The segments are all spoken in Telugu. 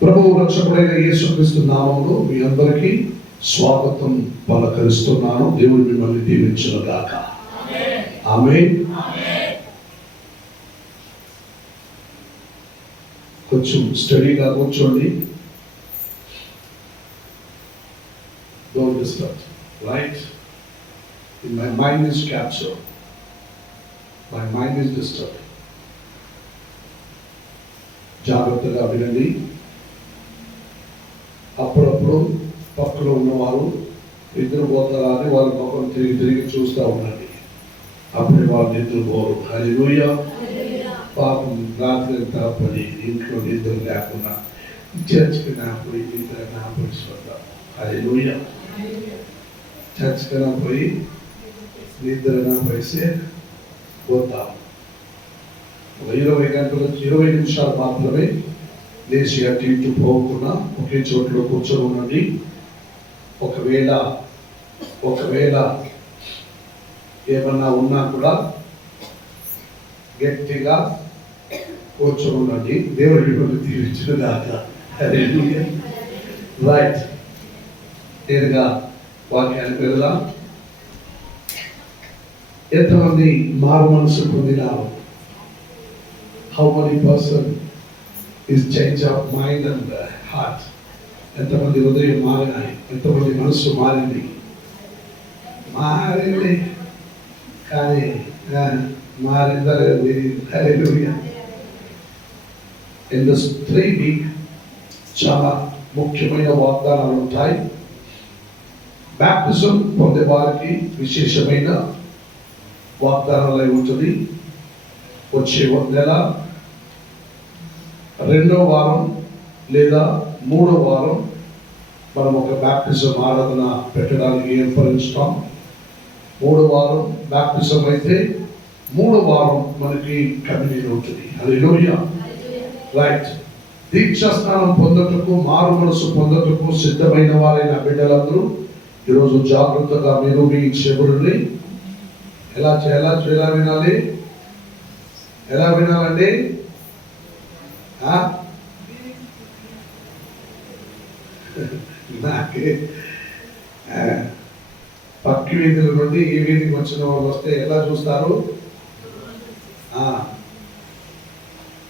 ప్రభువు రక్షకుడైన యేసుక్రీస్తు నామములో మీ అందరికీ స్వాగతం పలకరిస్తున్నాను. దేవుడు మిమ్మల్ని దీవించును గాక. ఆమేన్. కొంచెం స్టడీగా కూర్చోండి. Don't disturb, right? My mind is captured. My mind is disturbed. జాగ్రత్తగా వినండి. అప్పుడప్పుడు పక్కన ఉన్నవారు నిద్రపోతారా అని వాళ్ళ ముఖం తిరిగి చూస్తూ ఉండండి. అప్పుడే వాళ్ళు నిద్రపోరు. హల్లెలూయా. పాపం రాత్రి అంతా పడి ఇంట్లో నిద్ర లేకుండా చర్చ్కి పోయి నిద్ర పోయి హల్లెలూయా. చర్చ్కి పోయి నిద్ర పోయిస్తే పోతాం. 20 నిమిషాలు మాత్రమే లేచి అటు ఇటు పోకుండా ఒకే చోట్లో కూర్చొని ఉండండి. ఒకవేళ ఏమన్నా ఉన్నా కూడా గట్టిగా కూర్చొని ఉండండి. దేవుడి మిమ్మల్ని దీవించిన దాకా. రైట్, నేరుగా వాక్యానికి వెళ్దాం. ఎంతమంది మారు మనసు పొందినారు? How many person is change of mind and heart? ఎంతమంది హృదయం మారినాయి? ఎంతమంది మనసు మారింది? కానీ మారిందా లేదు? హల్లెలూయా. In this 3 week చాలా ముఖ్యమైన వాగ్దానాలు ఉంటాయి. బాప్టిజం పొందే వారికి విశేషమైన వాగ్దానాలు ఉంటుంది. వచ్చే నెల 2వ వారం లేదా 3వ వారం మనం ఒక బాప్టిజం ఆరాధన పెట్టడానికి ఏర్పరుస్తాం. 3వ వారం బాప్టిజం అయితే 3వ వారం మనకి కమ్యూనియన్ ఉంటుంది. హల్లెలూయా. రైట్. దీక్షా స్నానం పొందుటకు, మారు మనసు పొందుటకు సిద్ధమైన వారైన బిడ్డలందరూ ఈరోజు జాగ్రత్తగా మీరు మీ చెవులని ఎలా వినాలి? ఎలా వినాలండి? నాకే పక్క వీధుల నుండి ఈ వీధికి వచ్చిన వాళ్ళు వస్తే ఎలా చూస్తారు?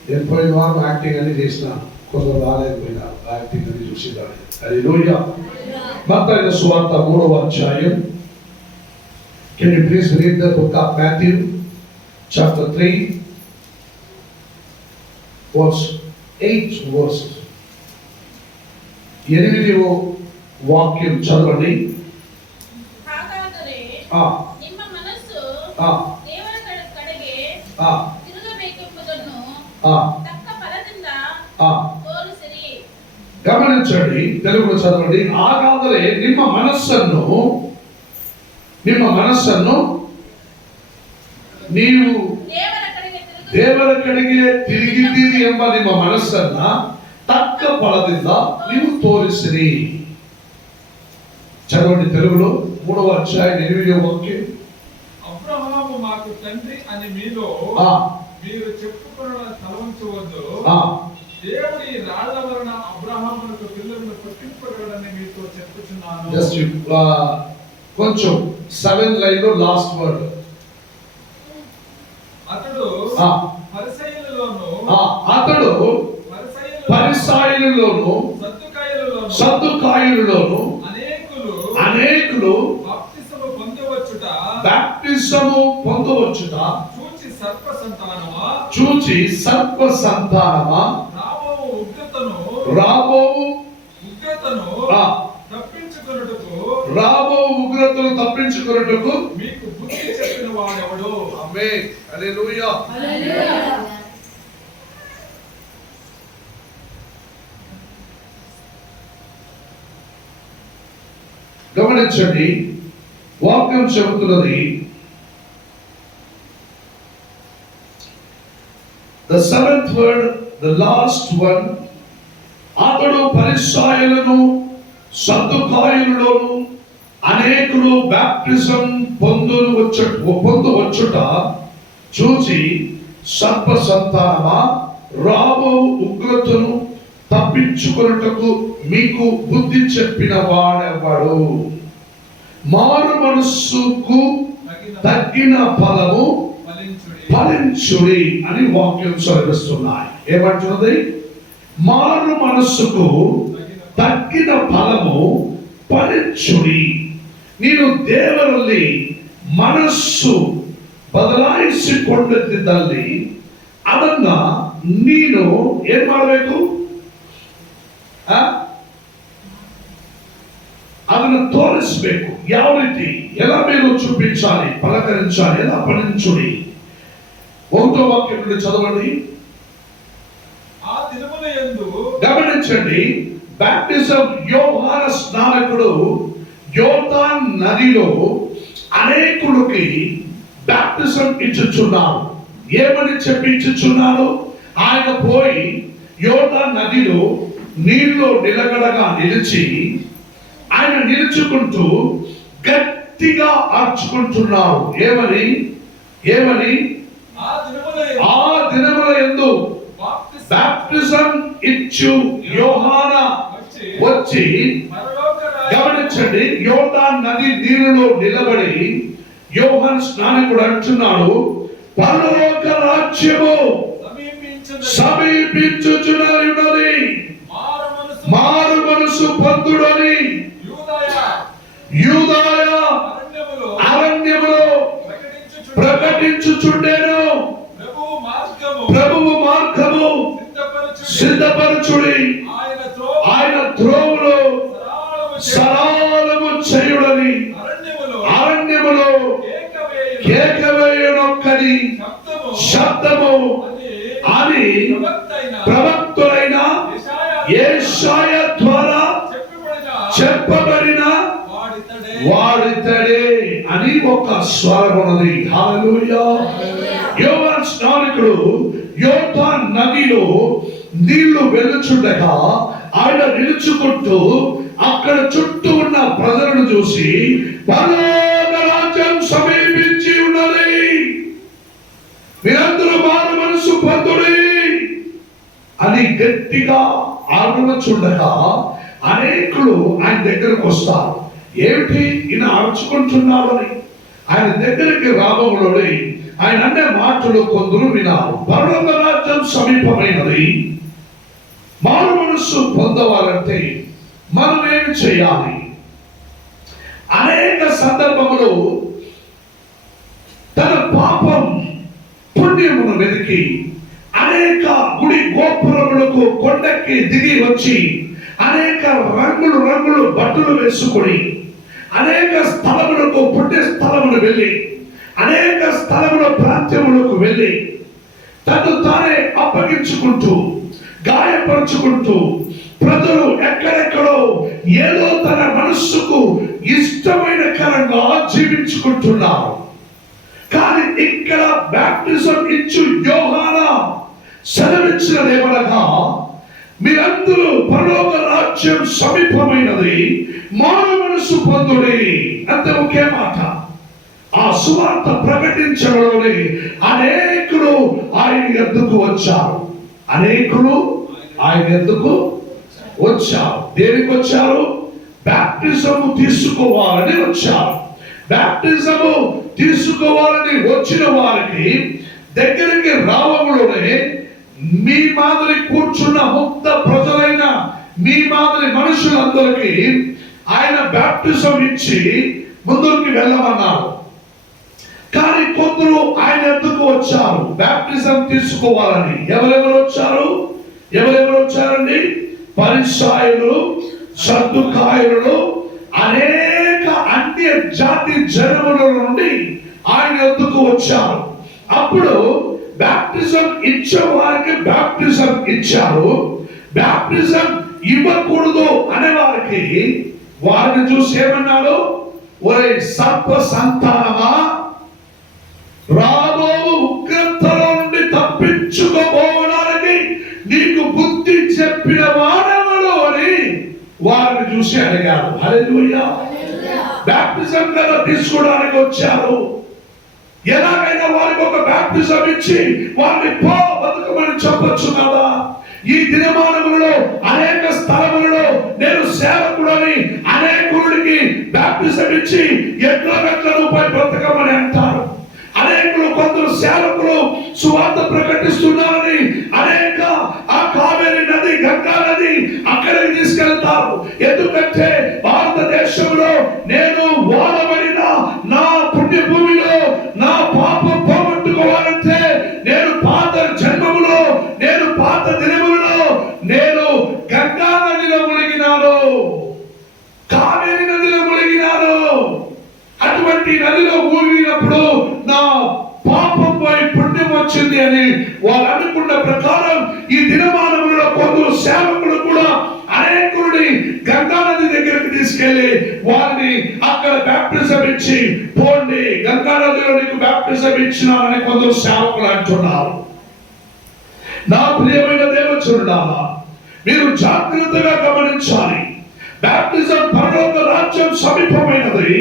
నేను పోయిన వారం యాక్టింగ్ అని చేసిన, కొందరు రాలేకపోయినా యాక్టింగ్ అని చూసేదాన్ని. హల్లెలూయా. మత్తయి సువార్త 3వ అధ్యాయం. Can you please read the book of Matthew chapter 3 verse 8 verses. 8వ వాక్యం చదవండి. ಹಾಗಾದರೆ ನಿಮ್ಮ ಮನಸ್ಸು ದೇವರ ಕಡೆಗೆ ತಿರುಗಬೇಕೆಂಬುದನ್ನು ತಕ್ಕ ಫಲದಿಂದ ತೋರಿಸಿರಿ. గమనించండి, తెలుగులో చదవండి. ಹಾಗಾದರೆ ನಿಮ್ಮ ಮನಸ್ಸನ್ನು ನೀವು ದೇವರ ಕಡೆಗೆ ತಿರುಗಿದ್ದೀರಿ ಎಂಬ ನಿಮ್ಮ ಮನಸ್ಸನ್ನ ತಕ್ಕ ಫಲದಿಂದ ನೀವು ತೋರಿಸಿರಿ. చదవండి తెలుగులో 3వ అధ్యాయం 8వ వాక్యం. అబ్రహాము మాకు తండ్రి అని మీలో మీరు చెప్పుకున్న తలవంచవద్దు. దేవుడు ఈ రాళ్ల వలన అబ్రహామునకు పిల్లలను పుట్టింపగలడని మీతో చెప్పుచున్నాను. జస్ట్ కొంచెం 7th లైన్ లో లాస్ట్ వర్డ్. అతడు పరిసయ్యులలోను సద్దుకాయులలోను అనేకులు బాప్టిజము పొందవచ్చుట చూచి సర్ప సంతానమా రాబో ఉగ్రతను తప్పించుకొనుటకు మీకు బుద్ధి చెప్పిన వాడెవడు? ఆమేన్. హల్లెలూయా. గమనించండి, వాక్యం చెబుతున్నది the 7th word, the last one. అతడు పరిసయ్యులను సద్దుకాయులలోను అనేకులు బాప్టిజం పొందవచ్చుట చూచి సర్ప సంతానమా రాబో ఉగ్రతను తప్పి తప్పించుకొనుటకు మీకు బుద్ధి చెప్పిన వాడెవడు? మారు మనస్సుకు తగ్గిన ఫలము ఫలించుడి అని వాక్యం చదివిస్తున్నాయి. ఏమంటున్నది? మారు మనస్సుకు తగ్గిన ఫలము ಫಲಿಸುಡಿ. ನೀನು ದೇವರಲ್ಲಿ ಮನಸ್ಸು ಬದಲಾಯಿಸಿಕೊಂಡಿದ್ದಲ್ಲಿ ಅದನ್ನ ನೀನು ಏನ್ ಮಾಡಬೇಕು? ಅದನ್ನು ತೋರಿಸಬೇಕು. ಯಾವ ರೀತಿ? ఎలా మీరు చూపించాలి, పలకరించాలి, ఎలా ఫలించుడి. ఒకటో వాక్యం నుండి చదవండి. ఆ దినములయందు గమనించండి, బాప్టిజం యోహాన స్నానకుడు యోర్దాన్ నదిలో అనేకులకి బాప్టిజం ఇచ్చుచున్నారు. ఏమని చెప్పి ఇచ్చుచున్నారు? ఆయన పోయి యోర్దాన్ నదిలో నీళ్ళలో నిలకడగా నిలిచి ఆయన నిలుచుకుంటూ గట్టిగా అర్చుకుంటున్నారు. ఏమని? ఏమని? ఆ దినముల యందు బాప్టిజం ఇచ్చు యోహాన వచ్చి, గమనించండి, యోర్దాన్ నది నీరులో నిలబడి యోహాను స్నానకుడు అంటున్నాడు, పరలోక రాజ్యము సమీపించుచున్నది, మారు మనసు పొందుడని యూదాయ అరణ్యములో ప్రకటించుచుండెను. ప్రభువు మార్గము సిద్ధపరచుడి, ఆయన త్రోవలో సరళము చేయుడని అరణ్యములో కేక వేయునొక్కని శబ్దము అని ప్రవక్తులైన యెషయా ద్వారా చెప్పబడిన వాడితడే అని ఒక స్వరం ఉన్నది. హల్లెలూయా. యోహాను స్నానకుడు యోర్దాన్ నదిలో నీళ్లు వెలుచుండగా ఆయన నిలుచుకుంటూ అక్కడ చుట్టూ ఉన్న ప్రజలను చూసి, పరలోక రాజ్యం సమీపించి ఉన్నది, మీరందరూ మారు మనసు పొందుడి అని గట్టిగా ఆర్చుండగా అనేకులు ఆయన దగ్గరకు వస్తారు. ఏమిటి ఈయన అరుచుకుంటున్నారని ఆయన దగ్గరికి రాబోలోని ఆయన అనే మాటలు కొందరు వినారు. పరలోక రాజ్యం సమీపమైనది, మారు మనస్సు పొందవాలంటే మనం ఏం చేయాలి? అనేక సందర్భములు తన పాపం పుణ్యమును వెతికి అనేక గుడి గోపురములకు కొండకి దిగి వచ్చి అనేక రంగులు రంగులు బట్టలు వేసుకొని అనేక స్థలములకు పుణ్య స్థలమును వెళ్ళి అనేక స్థలముల ప్రాంతములకు వెళ్ళి తను తానే అప్పగించుకుంటూ గాయపరుచుకుంటూ ప్రజలు ఎక్కడెక్కడో ఏదో తన మనస్సుకు ఇష్టమైన కరంగా జీవించుకుంటున్నారు. కానీ ఇక్కడ బాప్టిజం ఇచ్చు యోహాన సెలవిచ్చినదేమనగా, మీరందరూ పరలోక రాజ్యం సమీపమైనది, మారు మనసు పొందుడి. అంతే, ఒకే మాట. ఆ సువార్త ప్రకటించడంలోనే అనేకులు ఆయన ఎద్దుకు వచ్చారు. అనేకులు ఆయన ఎద్దుకు వచ్చారు. దేనికి వచ్చారు? బాప్టిజము తీసుకోవాలని వచ్చారు. బాప్టిజము తీసుకోవాలని వచ్చిన వారికి దగ్గరికి రావడంలోనే మీ మాదిరి కూర్చున్న ముక్త ప్రజలైన మీ మాదిరి మనుషులందరికీ ఆయన బాప్టిజం ఇచ్చి ముందుకు వెళ్ళమన్నారు. కానీ కొందరు ఆయన ఎద్దుకు వచ్చారు బాప్టిజం తీసుకోవాలని. ఎవరెవరు వచ్చారు? ఎవరెవరు వచ్చారండి? పరిసయ్యులు, సద్దుకాయులు, అనేక అన్య జాతి జనముల నుండి ఆయన ఎద్దుకు వచ్చారు. అప్పుడు బాప్టిజం ఇచ్చే వారికి బాప్టిజం ఇచ్చారు. బాప్టిజం ఇవ్వకూడదు అనే వారికి వారిని చూసి ఏమన్నాడు? ఒరే సర్ప సంతానమా, రాబో ఉగ్రతలో నుండి తప్పించుకోబోవడానికి నీకు బుద్ధి చెప్పిన వాడెవడు అని వారిని చూసి అడిగారు. హల్లెలూయా. బాప్టిజం కదా తీసుకోవడానికి వచ్చారు. ఎలాగైనా వారికి ఒక బాప్టిజం ఇచ్చి వారిని బతుకమని చెప్పొచ్చు కదా. ఈ దినమానములలో అనేక స్థలములలో నేను సేవకుడని అనేకుడికి బాప్టిజం ఇచ్చి ఎట్లా రూపాయి బ్రతకమని అంటారు. అనేకులు కొందరు సేవకులు సువార్త ప్రకటిస్తున్నారని అనేక ఆ కావేరి నది, గంగా నది అక్కడికి తీసుకెళ్తారు. ఎందుకంటే భారతదేశంలో నేను వాడబడిన నా పుణ్య భూమిలో నా పాపం పోగొట్టుకోవాలంటే నేను పాత జన్మములో, నేను పాత దినములలో నేను గంగా నదిలో మునిగినాను, కావేరి నదిలో మునిగినాను. అటువంటి నదిలో ఊగినప్పుడు నా పాపం పోయి పుణ్యం వచ్చింది అని వాళ్ళు అనుకున్న ప్రకారం ఈ దినమానములలో కొందరు సేవకులు కూడా అనేకుడిని గంగా నది దగ్గరికి తీసుకెళ్లి వారిని అక్కడ బాప్టిజం ఇచ్చి, పోండి గంగా నదిలో నీకు బాప్టిజం ఇచ్చినామని కొందరు సేవకులు అంటున్నారు. నా ప్రియమైన దేవచరులారా, మీరు జాగ్రత్తగా గమనించాలి. బాప్టిజం పరలోక రాజ్యం సమీపమైనది.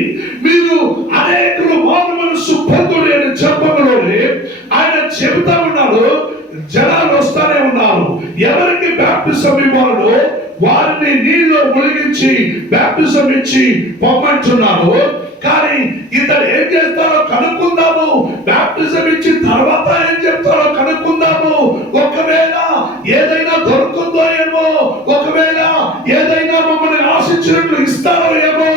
మీరు అనేకులు మారు మనసు పొందుడి అని చెప్పడంలోనే ఆయన చెబుతా ఉన్నాడు. జనాలు వస్తానే ఉన్నారు. ఎవరికి బాప్టిజం ఇవ్వాలో వారిని నీళ్ళలో మునిగించి బాప్టిజం ఇచ్చి పొమ్మంటున్నాడు. కానీ ఇతడు ఏం చేస్తారో కనుక్కుందాము. బాప్టిజం ఇచ్చిన తర్వాత ఏం చెప్తారో కనుక్కుందాము. ఒకవేళ ఏదైనా దొరుకుతుందో ఏమో, ఒకవేళ ఏదైనా మమ్మల్ని ఆశించినట్లు ఇస్తారో ఏమో,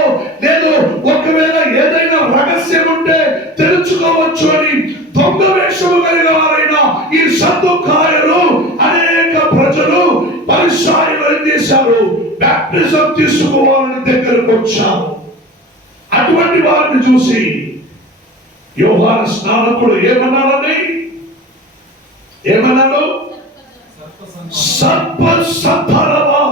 లేదు ఒకవేళ ఏదైనా రహస్యం ఉంటే తెలుసుకోవచ్చు అని దొంగ వేషము కలిగిన వారైన ఈ సద్దుకాయలు అనేక ప్రజలు పరిసయ్యులు ఏం చేశారు, బాప్టిజం తీసుకోవాలని దగ్గరకు వచ్చారు. అటువంటి వారిని చూసి యోహాను స్నానకుడు ఏమన్నాడు? సర్ప సంతానమా,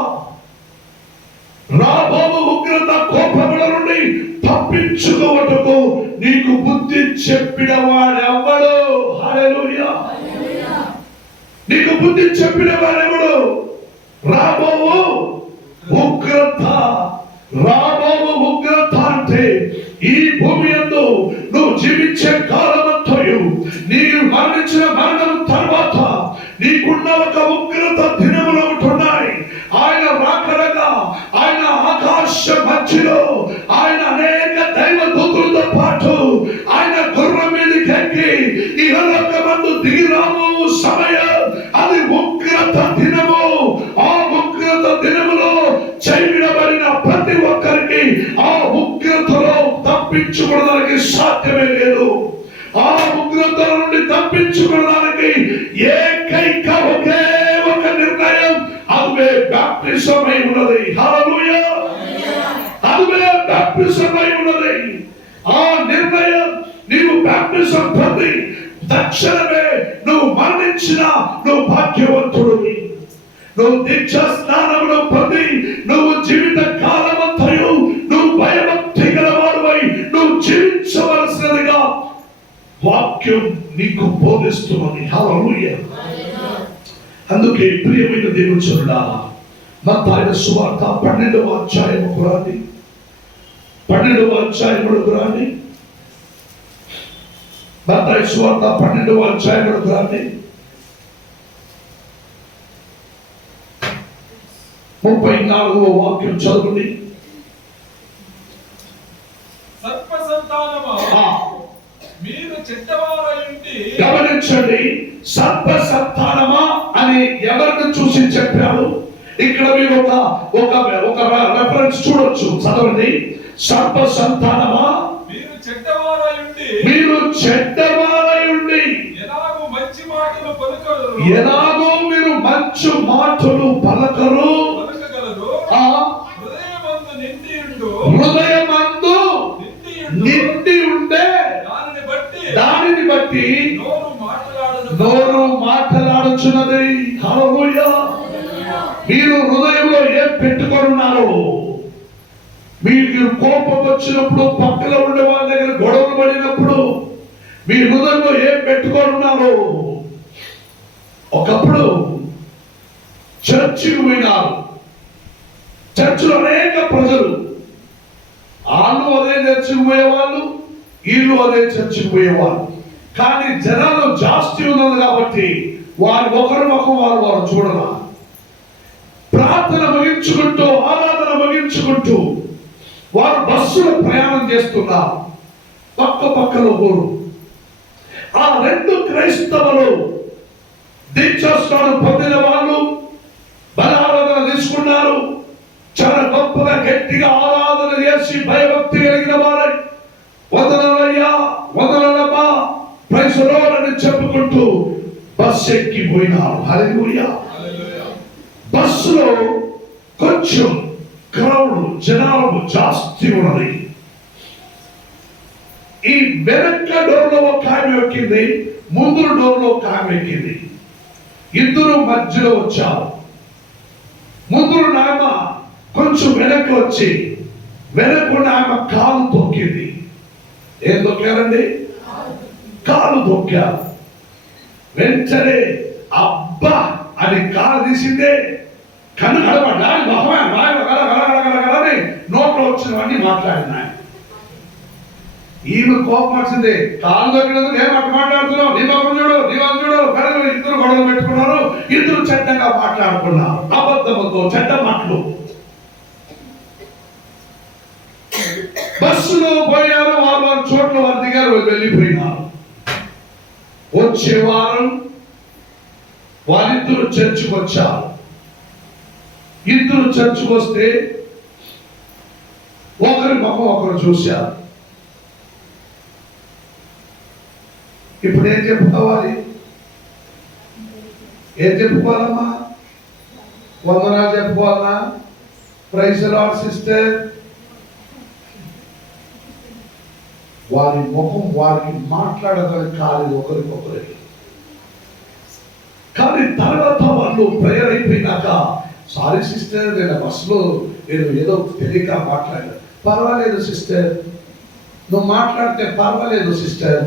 రాబోవు ఉగ్రత కోపముల నుండి తప్పించుకోవటకు నీకు బుద్ధి చెప్పిన వాడెవడు? హల్లెలూయా. నీకు బుద్ధి చెప్పిన వాడెవడు? రాబోవు ఉగ్రత. రాబోవు ఉగ్రత అంటే ఈ భూమి యందు నువ్వు జీవించే కాలమంతయు, నీవు మరణించిన మరణం తర్వాత నీకున్న ఒక ఉగ్రత దినములు ఉంటున్నాయి. ఆయన రాకడగా ఆయన ఆకాశ మధ్యలో ఆయన అనేక దైవ దూతులతో పాటు ఆయన గుర్రం మీదకి ఎక్కి ఈ లోకమందు దిగిరాము సమయం. అది ఉగ్రత దినము. ఆ ఉగ్రత దినములో చేయబడిన ప్రతి ఒక్కరికి ఆ ఉగ్రతలో తప్పించుకోవడానికి సాధ్యమే లేదు. ఆ ఉగ్రతల నుండి తప్పించుకోవడానికి ఏకైక ఒకే ఒక నిర్ణయం, అదువే బాప్టిజం అయి ఉన్నది. హల్లెలూయా. అదువే బాప్టిజం అయి ఉన్నది. ఆ నిర్ణయం నీవు బాప్టిజం పొంది తక్షణమే నువ్వు మరణించిన నువ్వు భాగ్యవంతుడివి. నువ్వు దీక్ష స్నానమును పొంది నువ్వు జీవిత కాలమంతయు నువ్వు భయభక్తి గలవాడివై నువ్వు జీవించవలసినదిగా వాక్యం నీకు బోధిస్తున్నది. హల్లెలూయా. అందుకే ప్రియమైన దేవుని మత్తయి సువార్త 12వ అధ్యాయముకు రండి. 12వ అధ్యాయముకు రండి. మత్తయి సువార్త 12వ అధ్యాయముకు రండి. 34వ వాక్యం చదవండి. సర్ప సంతానమా, మీరు చెడ్డవారయుండి. గమనించండి, సర్ప సంతానమా అని ఎవరిని చూసి చెప్పారు? ఇక్కడ మీరు ఒక రెఫరెన్స్ చూడొచ్చు. చదవండి. సర్ప సంతానమా, మీరు చెడ్డవారయుండి. మీరు చెడ్డవారయుండి. ఎలాగో మంచి మాటలు పలుకరు. ఎలాగో మీరు మంచి మాటలు పలకగలరు. హృదయమందు నిండి ఉండే దానిని బట్టి నోరు మాట్లాడుచున్నది. హల్లెలూయా. మీరు హృదయంలో ఏం పెట్టుకొనున్నారు? మీకు కోపం వచ్చినప్పుడు, పక్కన ఉండే వాళ్ళ దగ్గర గొడవలు పడినప్పుడు మీ హృదయంలో ఏం పెట్టుకొనున్నారు? ఒకప్పుడు చర్చికి పోయినారు. చర్చిలో అనేక ప్రజలు, వాళ్ళు అదే చర్చికి పోయేవాళ్ళు, వీళ్ళు అదే చర్చికి పోయేవాళ్ళు. కానీ జనాలు జాస్తి ఉన్నది కాబట్టి వారు ఒకరి ముఖం వారు చూడరా. ముగించుకుంటూ ఆరాధన ముగించుకుంటూ వారు బస్సులో ప్రయాణం చేస్తున్నారు. పక్కలో ఊరు. ఆ రెండు క్రైస్తవులు దీక్షాస్నానం పొందిన వాళ్ళు బలారాధన తీసుకున్నారు. చాలా గొప్పగా గట్టిగా ఆరాధన చేసి భయభక్తి కలిగిన వారై వందనాలయ్యా వందనాలమ్మా ప్రైజ్ ది లార్డ్ అని చెప్పుకుంటూ బస్సు ఎక్కిపోయినారు. హల్లెలూయా. బస్సులో కొంచెం క్రౌడ్ జనాలు జాస్తి ఉన్నది. ఈ వెనక డోర్లో ఒక ఆమె ఎక్కింది, ముందు డోర్లో ఒక ఆమె ఎక్కింది. ఇద్దరు మధ్యలో వచ్చారు. ముందు ఆమె కొంచెం వెనక్కి వచ్చి వెనక్కున్న ఆమె కాలు తొక్కింది. ఏం తొక్కారండి? కాలు తొక్కారు. వెంటనే అబ్బా అని కాలు తీసిందే. కన్ను కలపడ్డా నోట్లో వచ్చినవన్నీ మాట్లాడినాయి. ఈమె కోపం వచ్చింది. కాలు తొక్కినందుకు ఏం మాట్లాడుతున్నావు? నీ ముఖం చూడు, నీ వాళ్ళు చూడు. ఇద్దరు గొడవలు పెట్టుకున్నారు. ఇద్దరు చెడ్డంగా మాట్లాడుకున్నారు. అబద్ధముతో చెడ్డ మాటలు. బస్సులో పోయారు. వారు చోట్ల వారి దిగారు, వెళ్ళిపోయినారు. వచ్చే వారం వారిద్దరు చర్చికి వచ్చారు. ఇద్దరు చర్చికి వస్తే ఒకరి ముఖం ఒకరు చూశారు. ఇప్పుడు ఏం చెప్పుకోవాలి? ఏం చెప్పుకోవాలమ్మా? వందనాలు చెప్పుకోవాలన్నా? Praise the lord sister. వారి ముఖం వారికి మాట్లాడగలి కాలేదు ఒకరికొకరికి. కానీ తర్వాత వాళ్ళు ప్రేయర్ అయిపోయినాక, సారీ సిస్టర్, నేను బస్సులో నేను ఏదో తెలియక మాట్లాడాను. పర్వాలేదు సిస్టర్, నువ్వు మాట్లాడితే పర్వాలేదు సిస్టర్,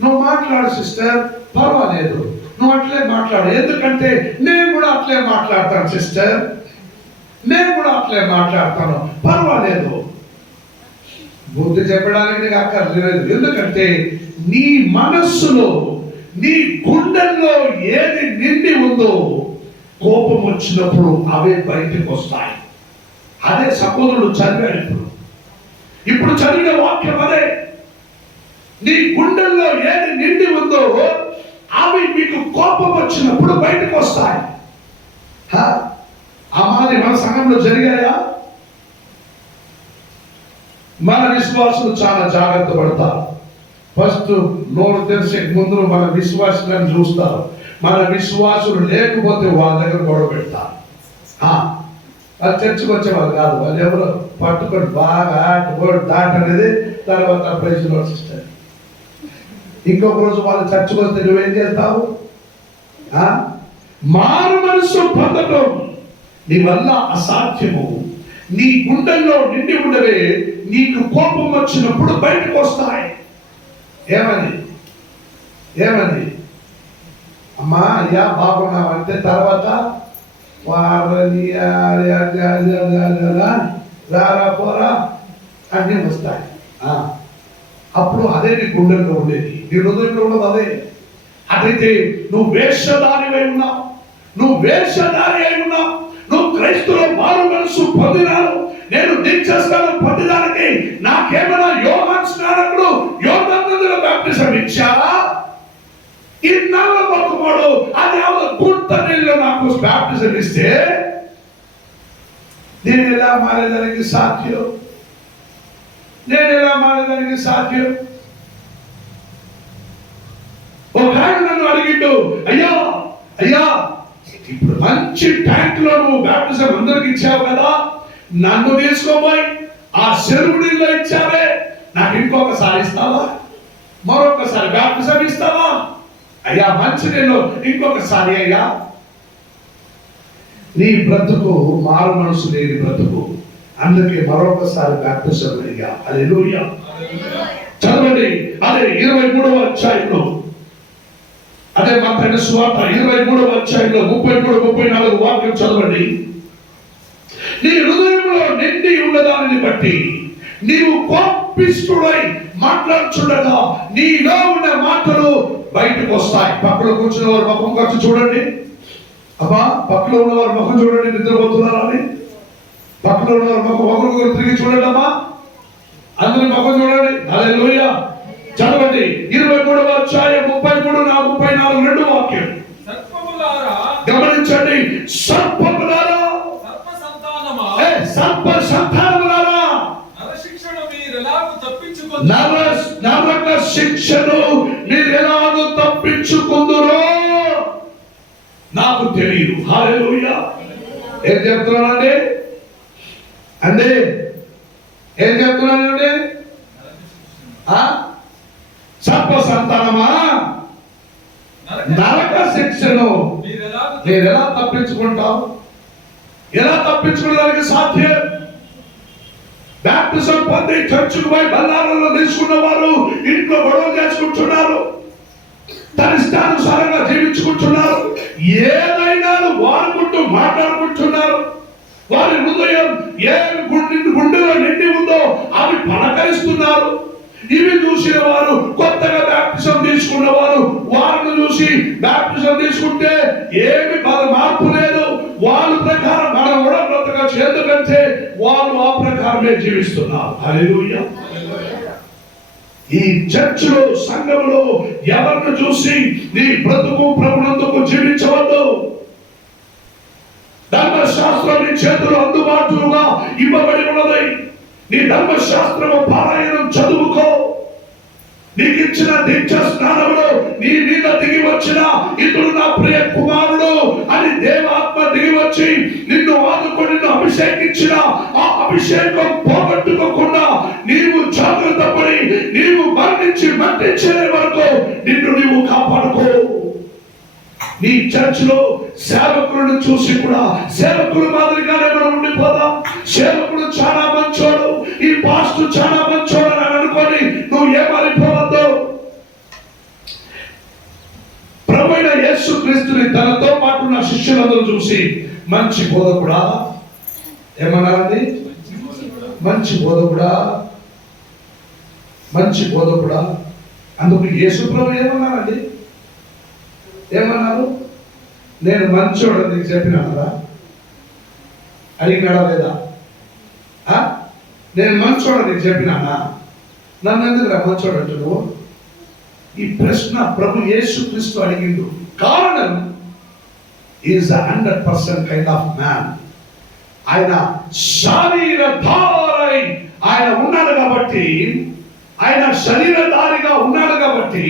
నువ్వు మాట్లాడు సిస్టర్, పర్వాలేదు, నువ్వు అట్లే మాట్లాడు. ఎందుకంటే నేను కూడా అట్లే మాట్లాడతాను సిస్టర్, నేను కూడా అట్లే మాట్లాడతాను, పర్వాలేదు. బుద్ధి చెప్పడానికి నీకు అక్కర్లేదు. ఎందుకంటే నీ మనస్సులో నీ గుండెల్లో ఏది నిండి ఉందో కోపం వచ్చినప్పుడు అవే బయటకు వస్తాయి. అదే సహోదరుడు చదివాడు. ఇప్పుడు చదివిన వాక్యం అదే. నీ గుండెల్లో ఏది నిండి ఉందో అవి మీకు కోపం వచ్చినప్పుడు బయటకు వస్తాయి. అమ్మాది మన సంఘంలో జరిగాయా? మన విశ్వాసులు చాలా జాగ్రత్త పడతారు. ఫస్ట్ నోరు తెరిసే ముందు మన విశ్వాసులను చూస్తారు. మన విశ్వాసులు లేకపోతే వాళ్ళ దగ్గర గొడవ పెడతారు. వాళ్ళు చర్చకు వచ్చేవాళ్ళు కాదు. వాళ్ళు ఎవరు పట్టుకొని బాగా దాట అనేది తర్వాత ప్రైజ్ ది లార్డ్ సిస్టర్. ఇంకొక రోజు వాళ్ళు చర్చకు వస్తే నువ్వేం చేస్తావు? మారు మనసు పొందడం నీ వల్ల అసాధ్యము. నీ గుండెల్లో నిండి ఉండవే నీకు కోపం వచ్చినప్పుడు బయటకు వస్తాయి. ఏమని అమ్మా అయ్యా బాగున్నావు అంటే తర్వాత రారా పోరా అన్నీ వస్తాయి. అప్పుడు అదే నీ గుండెల్లో ఉండేది, నీ హృదయంలో ఉన్నది అదే. అదైతే నువ్వు వేషధారి అయి ఉన్నావు, నువ్వు క్రైస్తవుల మారు మనసు పొందినావు. నేను దీక్షాస్నానం పొందడానికి నాకేమైనా యోహాను స్నానకుడు యోర్దాను నదిలో బాప్టిజం ఇచ్చారా? ఇన్నాళ్ళ మొక్కుమాడు అది గుంట నీళ్ళు నాకు బాప్టిజం ఇస్తే నేను ఎలా మారేదానికి సాధ్యం? ఒక ఆయన నన్ను అడిగిండు, అయ్యా ఇప్పుడు మంచి ట్యాంక్ లో నువ్వు బాప్టిజం అందరికి ఇచ్చావు కదా, నన్ను తీసుకోబోయి ఆ చెరువు నీళ్ళు ఇచ్చావే, నాకు ఇంకొకసారి ఇస్తావా? మరొకసారి బాప్టిజం ఇస్తావా? అయ్యా మంచి నీళ్ళు ఇంకొకసారి. అయ్యా నీ బ్రతుకు మారు మనసు లేని బ్రతుకు, అందుకే మరొకసారి బాప్టిజం అయ్యా. హల్లెలూయా. చదవండి అదే 23వ అధ్యాయంలో, అదే మత్తయి సువార్త 23వ అధ్యాయంలో 33-34 వాక్యం చదవండి. నీ హృదయంలో నిండి ఉన్నదానిని బట్టి నీవు కోపిష్ఠుడై మాట్లాడుచుండగా నీలో ఉన్న మాటలు బయటకు వస్తాయి. పక్కలో కూర్చున్న వారి ముఖం ఖర్చు చూడండి. అబ్బా పక్కలో ఉన్న వారి ముఖం చూడండి, నిద్రపోతున్నారని. ఉన్నారు ఒకరికొకరు తిరిగి చూడండమ్మా, అందరి ముఖం చూడండి. హల్లెలూయా. చదవండి 23వ అధ్యాయం 33-34 రెండు వాక్యం సర్పములారా, గమనించండి. సర్పములారా, సర్ప సంతానములారా, నరశిక్షను మీరు ఎలాగూ తప్పించుకొందురు, నరక శిక్షను మీరు ఎలాగో తప్పించుకుందురో నాకు తెలియదు. హల్లెలూయా. ఏం చెప్తున్నానండి అండి? ఏం చెప్తున్నానండి? సర్ప సంతానమా, నరక శిక్షను మీరు ఎలా తప్పించుకుంటావు? ఎలా తప్పించుకోవడానికి సాధ్యం? బాప్టిజం పొంది చర్చికి పోయి బల్లాలలో తీసుకున్న వారు ఇంట్లో గొడవ చేసుకుంటున్నారు, తన ఇష్టానుసారంగా జీవించుకుంటున్నారు, ఏదైనా వాడుకుంటూ మాట్లాడుకుంటున్నారు. వారి హృదయం ఏ గుండెలో నిండి ఉందో అవి పలకరిస్తున్నారు. ఇవి చూసిన వారు, కొత్తగా బాప్టిజం తీసుకున్న వారు వారిని చూసి బాప్టిజం తీసుకుంటే ఏమి మార్పు లేదు. వాళ్ళ ప్రకారం మనం కూడా కొత్తగా ఎందుకంటే వాళ్ళు ఆ ప్రకారమే జీవిస్తున్నారు. హల్లెలూయా. ఈ చర్చిలో సంఘంలో ఎవరిని చూసి నీ బ్రతుకు ప్రభునందుకు జీవించవద్దు. ధర్మశాస్త్రం నీ చేతులు అందుబాటుగా ఇవ్వబడి ఉన్నది. నీ ధర్మశాస్త్రము పారాయణం చదువుకో. నీకు ఇచ్చిన దీక్ష స్నానంలో నీ మీద దిగి వచ్చిన ఇతడు నా ప్రియ కుమారుడు అని దేవాత్మ దిగి వచ్చి నిన్ను ఆదుకొని నిన్ను అభిషేకించిన ఆ అభిషేకం పోగొట్టుకోకుండా నీవు జాగ్రత్త పడి నీవు మరణించి మరణించే వరకు నిన్ను నీవు కాపాడుకో. నీ చర్చిలో సేవకులను చూసి కూడా సేవకుడు మాదిరిగానే మనం ఉండిపోదాం. సేవకుడు చాలా మంచోడు, ఈ పాస్టర్ చాలా మంచోడు అని అనుకొని నువ్వు ఏమనిపోవద్దు. ప్రభువైన యేసుక్రీస్తుని తనతో పాటు ఉన్న శిష్యులందరూ చూసి మంచి బోధకుడా ఏమన్నారండి? మంచి బోధకుడా, మంచి బోధకుడా. అందుకు యేసు ప్రభు ఏమన్నారండి? ఏమన్నారు? నేను మంచోడు నీకు చెప్పినారా? అడిగినాడా లేదా? నేను మంచోడు నీకు చెప్పినానా? నన్ను ఎందుకు మంచోడు అంటున్నావు? ఈ ప్రశ్న ప్రభు యేసుక్రీస్తు అడిగిండు. కారణం ఈజ్ 100% కైండ్ ఆఫ్ మ్యాన్. ఆయన శరీరధారి ఆయన ఉన్నాడు కాబట్టి, ఆయన శరీరధారిగా ఉన్నాడు కాబట్టి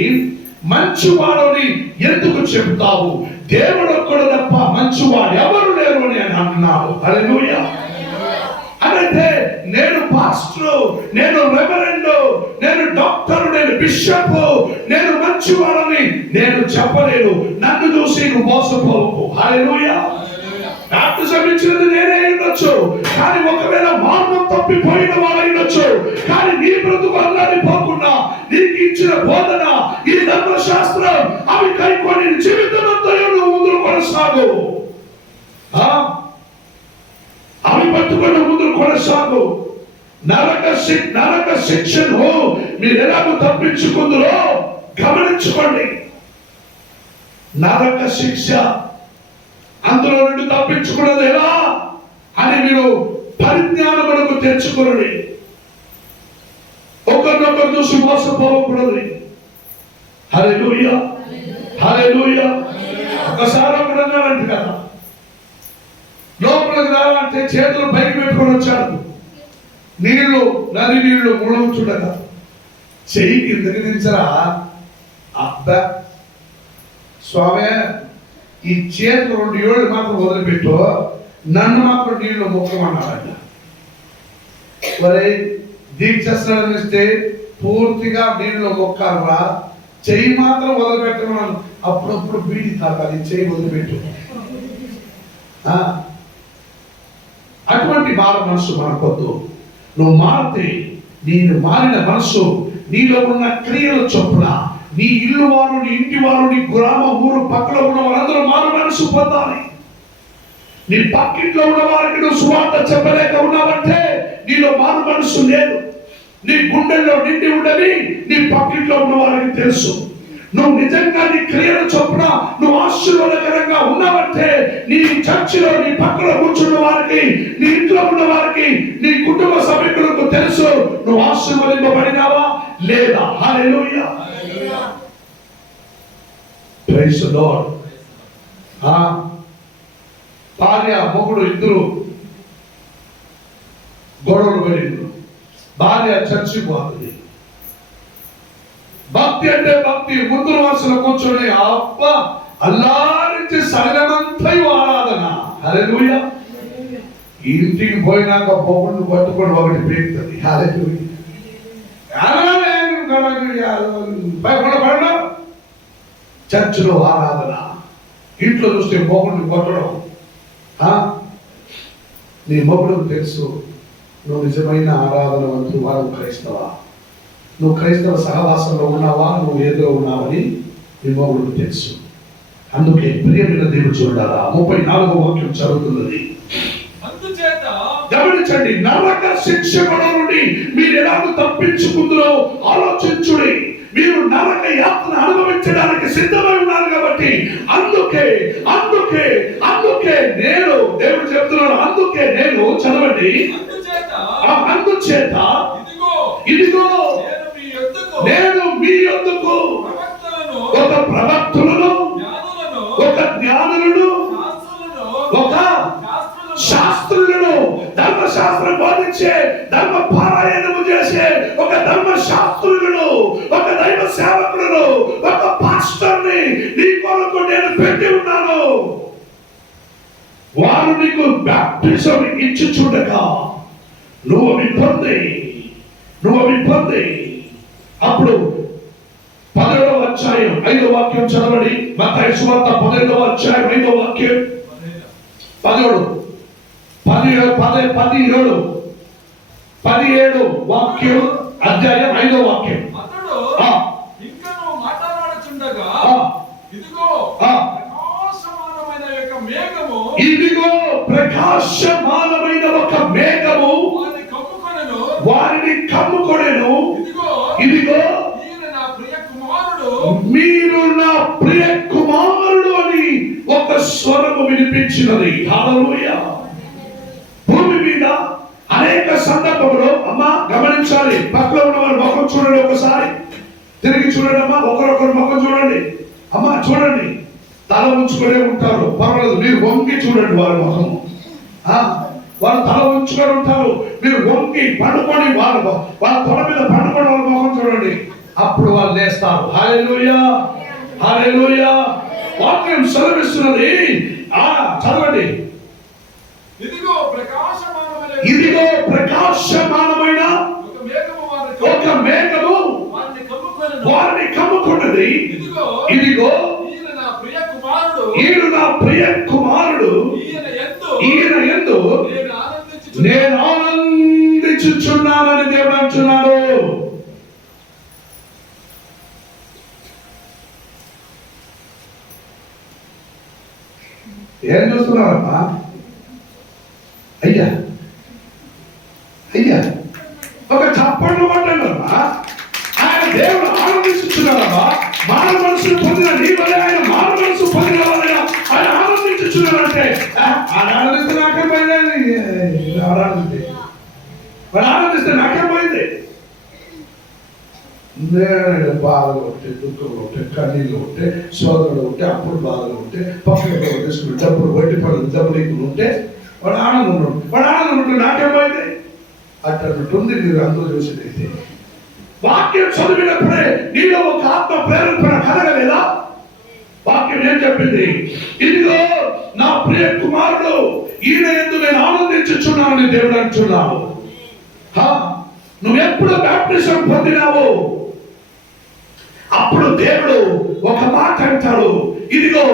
మంచివాడని ఎందుకు చెబుతావు? దేవుడు ఒక్కడు తప్ప మంచివాడు ఎవరు లేరు అని అన్నాడు. హల్లెలూయా. అంటే నేను పాస్టర్, నేను రెవరెండ్, నేను డాక్టర్, నేను బిషప్, నేను మంచివాడని నేను చెప్పలేను. నన్ను చూసి నువ్వు మోసపోవు. హల్లెలూయా. బాప్టిజం ఇచ్చినది నేనే ఉండొచ్చు, కానీ ఒకవేళ మార్గం తప్పిపోయిన వాడు ఉండొచ్చు, కానీ నీ బ్రతుకు అల్లాడిపోకుండా నీకు ఇచ్చిన బోధన ఈ ధర్మశాస్త్రం అవి కైకొని జీవితమంతా నువ్వు ముందుకు కొనసాగు. అవి పట్టుకొని ముందుకు కొనసాగు. నరక శిక్షను మీరు ఎలాగో తప్పించుకుందరో గమనించుకోండి. నరక శిక్ష అందులో నుండి తప్పించుకున్నది ఎలా అని మీరు పరిజ్ఞానములకు తెచ్చుకుని ఒకరినొకరు చూసి మోసపోకూడదు. హల్లెలూయా, హల్లెలూయా. ఒకసారి ఒకడు అన్నాడంట కదా, లోపలికి రావాలంటే చేతులు పైకి పెట్టుకొని వచ్చాడు. నీళ్లు నది నీళ్లు ముಳುగుచుండగా చెయ్యి కిందకి దించరా? అబ్బా స్వామి, ఈ చేతులు 2 ఏళ్ళు మాత్రం వదిలిపెట్టు, నన్ను మాత్రం నీళ్లు మొక్కమన్నాడంట. మరి దీక్ష స్నానం ఇస్తే పూర్తిగా నీళ్లు మొక్కాలరా, చెయ్యి మాత్రం వదిలిపెట్టమన్నాను. అప్పుడప్పుడు బీడి తాగాలి, చెయ్యి వదిలిపెట్టు. అటువంటి మార మనసు మనకొద్దు. నువ్వు మారితే నేను మారిన మనసు నీలో ఉన్న క్రియల చొప్పున నీ ఇల్లు వారు, నీ ఇంటి వారు, నీ గ్రామ ఊరు పక్కన ఉన్న వారందరూ మారు మనసు పొందాలి. నీ పక్కింట్లో ఉన్న వారికి నువ్వు సువార్త చెప్పలేక ఉన్నావంటే నీలో మారు మనసు లేదు. నీ గుండెల్లో నిండి ఉండని నీ పక్కింట్లో ఉన్న వారికి తెలుసు. నువ్వు నిజంగా నీ క్రియల చొప్పున నువ్వు ఆశీర్వాదకరంగా ఉన్నావంటే నీ చర్చిలో నీ పక్కన కూర్చున్న వారికి, నీ ఇంట్లో ఇంట్లో ఉన్న వారికి నీ కుటుంబ సభ్యులకు తెలుసు నువ్వు ఆశీర్వదింపబడినావా లేదా. హల్లెలూయా. Praise the lord. భార్య మొగుడు ఇద్దరు గొడవలు పడిండ్రు. భార్య చర్చికి పోతుంది. భక్తి అంటే భక్తి. ముందు వరుసలో కూర్చొని అబ్బ అల్లారించి సగమంతయు ఆరాధన. హల్లెలూయా. ఇంటికి పోయినాక పొగుడు పట్టుకొని ఒకటి పీకుతుంది. హల్లెలూయా. చర్చిలో ఆరాధన, ఇంట్లో చూస్తే మొగుడిని కొట్టడం. నీ మొగుడు తెలుసు నువ్వు నిజమైన ఆరాధనవంతుడు, వాడు క్రైస్తవా, నువ్వు క్రైస్తవ సహవాసంలో ఉన్నావా, నువ్వు ఏదో ఉన్నావని నీ మొగుడు తెలుసు. అందుకే ప్రియమైన దేవుడు చూడాలా 34వ వాక్యం చదువుతున్నది. గమనించండి, నరక శిక్షణ నుండి మీరు ఎలాగో తప్పించుకుందో ఆలోచించుడి. మీరు నరక యాత్ర అనుభవించడానికి సిద్ధమై ఉన్నారు కాబట్టి అందుకే అందుకే అందుకే నేను దేవుడు చెప్తున్నాడు. అందుకే నేను చదవండి. అందుచేత ఇదిగో నేను మీ యొద్దకు ఒక ప్రవక్తలను, ఒక జ్ఞానులను, ఒక శాస్త్రులను, ధర్మశాస్త్రం బోధించే, ధర్మ పారాయణము చేసే ఒక ధర్మశాస్త్రులను, ఒక దైవ సేవకులను, ఒక పాస్టర్ని నీ కొరకు నేను పెట్టి ఉన్నాను. వారు నీకు బాప్టిజం ఇచ్చుచుండగా నువ్వు విప్పంది. అప్పుడు 17వ అధ్యాయం 5వ వాక్యం చదవండి. మత్తయి సువార్త 15వ అధ్యాయం 5వ వాక్యం. 17 వాక్యం, అధ్యాయం 5వ వాక్యం. ఇంకను మాట్లాడుచుండగా ఇదిగో ప్రకాశమానమైన ఒక మేఘము వారిని కమ్ముకొనెను. ఇదిగో మీరు నా ప్రియ కుమారుడు అని ఒక స్వరము వినిపించినది. హల్లెలూయా. భూమి మీద అనేక సందర్భంలో అమ్మా గమనించాలి. పక్కలో ఉన్న వారి ముఖం చూడండి, ఒకసారి తిరిగి చూడండి అమ్మా, ఒకరొకరు ముఖం చూడండి. అమ్మా చూడండి, తల ఉంచుకునే ఉంటారు, పర్వాలేదు. మీరు వంగి చూడండి వారి ముఖం. వాళ్ళు తల ఉంచుకొని ఉంటారు, మీరు వంగి పండుకొని వాళ్ళ తల మీద పండుకొని వాళ్ళ ముఖం చూడండి. అప్పుడు వాళ్ళు లేస్తారు. హల్లెలూయా, హల్లెలూయా. వాక్యం సెలవిస్తున్నది. చదవండి. ఇదిగో ప్రకాశమానమైన ఒక మేఘము వారిని కమ్ముకున్నది. ఇదిగో ఈయన నా ప్రియ కుమారుడు, ఈయన యందు నేను ఆనందించుచున్నానని దేవుడు అంటున్నాడు. ఏం చూస్తున్నారమ్మా? అయ్యా ఒక చప్పట్లు పట్టండమ్మా. ఆయన దేవుడు ఆనందిస్తున్నారమ్మా. మానవ మనసును పొందిన నీ వల్లే ఆయన మానవ మనసు పొందిన వాళ్ళగా ఆయన ఆనందించున్నారంటే ఆయన ఆనందిస్తే నాకేం పోయింది? వాడు ఆనందిస్తే నాకేం పోయింది? నేను బాధలు ఉంటే, దుఃఖంలో ఉంటే, కన్నీళ్ళు ఉంటే, శోధనలు ఉంటే, అప్పుడు బాధలు ఉంటే, పక్కన తీసుకుని డబ్బులు వడ్డీ పనులు డబ్బులు ఉంటే వాడు ఆనందం ఉంటే నాకేం పోయింది? అట్టుంది. మీరు అందరూ చూసేదైతే వాక్యం చదివినప్పుడే నీలో ఒక ఆత్మ ప్రేరేపణ కలగలేదా? వాక్యం ఏం చెప్పింది? ఇదిగో నా ప్రియ కుమారుడు, ఈయన యందు నేను ఆనందించుచున్నానని దేవుడు అంటున్నావు. నువ్వెప్పుడు బాప్టిజం పొందినావు అప్పుడు దేవుడు ఒక మాట అంటాడు. ఇదిగో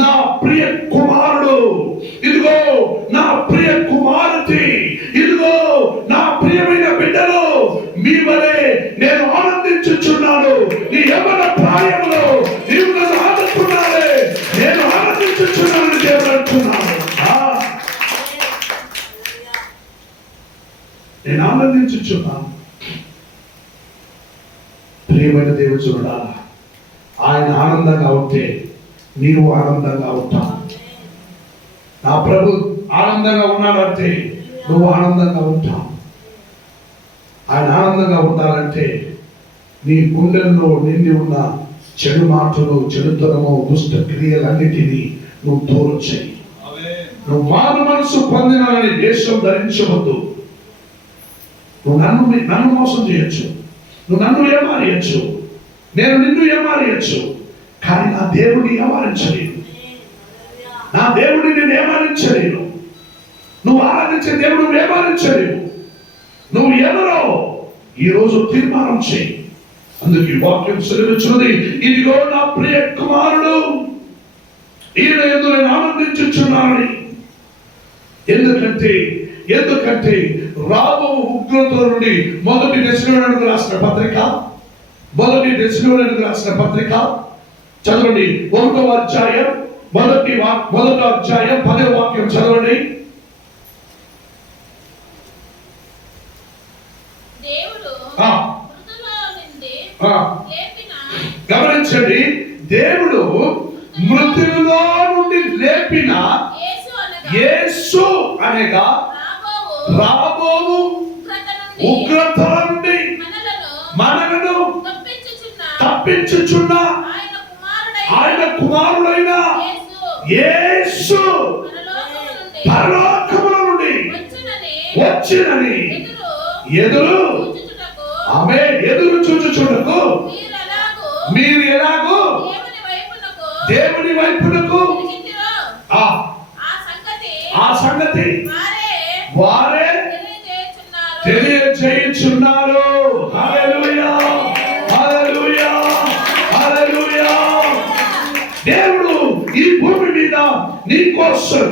నా ప్రియ కుమారుడు, ఇదిగో నా ప్రియ కుమారుతి, ఇదిగో నా ప్రియమైన బిడ్డలు, మీ వలె నేను ఆనందించుచున్నాను. నీ యవ్వన ప్రాయంలో నీవు నన్ను ఆనందిస్తున్నావే, నేను ఆనందించుచున్నాను దేవుడు అంటున్నాను. నేను ఆనందించుచున్నాను. ప్రియమైన దేవుడు చూడాలా, ఆయన ఆనందంగా ఉంటే నీవు ఆనందంగా ఉంటావు. నా ప్రభు ఆనందంగా ఉన్నాడంటే నువ్వు ఆనందంగా ఉంటావు. ఆయన ఆనందంగా ఉండాలంటే నీ గుండెల్లో నిండి ఉన్న చెడు మాటలు, చెడుతనము, దుష్ట క్రియలన్నిటినీ నువ్వు దూరం చేయి. నువ్వు మారు మనసు పొందినాలని దేశం ధరించవద్దు. నువ్వు నన్ను మోసం చేయొచ్చు, నువ్వు నన్ను ఏమారియచ్చు, నేను నిన్ను ఏమారియచ్చు, కానీ నా దేవుడిని ఏమారించలేను. నా దేవుడిని నేను ఏమారించలేను. నువ్వు ఆరాధించే దేవుడు నువ్వు ఏమారించలేవు. నువ్వు ఎవరో ఈరోజు తీర్మానం చేయి. అందుకే వాక్యం సెలవిస్తున్నది, ఇదిగో నా ప్రియ కుమారుడు, ఈయన యందు నేను ఆనందించుచున్నానని. ఎందుకంటే రాబో ఉగ్రతల నుండి మొదటి దశలోనికి రాసిన పత్రిక చదవండి. 1వ అధ్యాయం మొదటి అధ్యాయం 10వ వాక్యం చదవండి. గమనించండి, దేవుడు మృతుల్లో నుండి లేపిన యేసు అనగా రాబోవు ఉగ్రతల నుండి మనలను తప్పించుచున్న ఆయన కుమారుడైన యేసు పరలోకముల నుండి వచ్చినని ఎదురు చూచుచుటకు మీరు ఎలాగో దేవుని వైపునకు ఆ సంగతి వారే తెలియజేయుచున్నారు. హల్లెలూయా, హల్లెలూయా, హల్లెలూయా. దేవుడు ఈ భూమి మీద నీ కోసం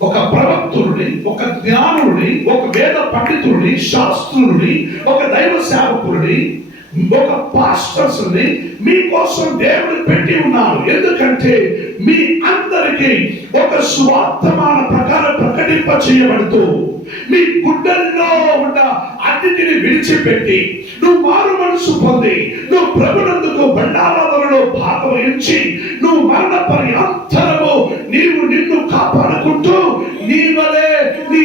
ఒక ప్రవక్తుడిని, ఒక జ్ఞానుడిని, ఒక వేద పండితుడిని, శాస్త్రుడిని, ఒక దైవ సేవకుడిని, ఒక పాస్టర్స్ ని మీకోసం దేవుడు పెట్టి ఉన్నారు. ఎందుకంటే మీ అందరికీ ఒక స్వార్థమాన ప్రకారం ప్రకటింప చేయబడుతూ మీ గుడ్డల్లో ఉన్న అన్నిటిని విడిచిపెట్టి నువ్వు మారు మనసు పొంది నువ్వు ప్రభునందుకు బండారాధనలో భాగవహించి నువ్వు మరణ పర్యంతరము నిన్ను కాపాడుకుంటూ నీ వలె నీ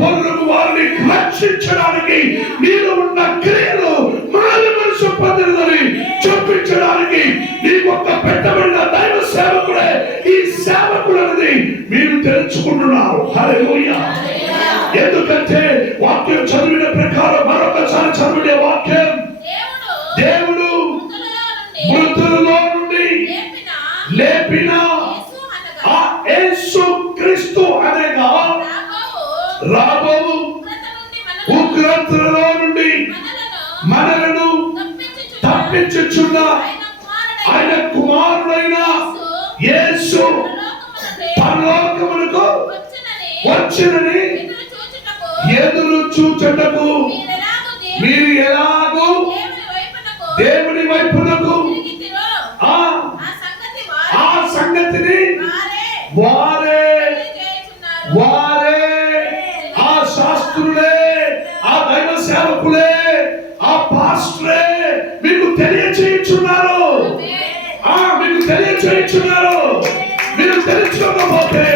పొరుగు వారిని రక్షించడానికి నీలో ఉన్న క్రియలు మారు మనసు పొందినదని చూపించడానికి నీకొక్క పెట్టబడిన దైవ సేవకుడే ఈ సేవకుడు అనేది మీరు తెలుసుకుంటున్నారు. హల్లెలూయా. ఎందుకంటే వాక్యం చదివిన ప్రకారం మరొకసారి చదివిన వాక్యం, దేవుడు మృతుల్లో నుండి లేపిన ఆ యేసు క్రీస్తు అనగా రాబోవు ఉగ్రతలో నుండి మనలను తప్పించుచున్న ఆయన కుమారుడైన యేసు పరలోకమునకు వచ్చినని ఎదురు చూచుటకు మీరు ఎలాగో దేవుని వైపునకు ఆ సంగతిని వారే ఆ శాస్త్రులే, ఆ దైవ సేవకులే, ఆ పాస్టరే మీకు తెలియచేయుచున్నారు. మీరు తెలుసుకోకపోతే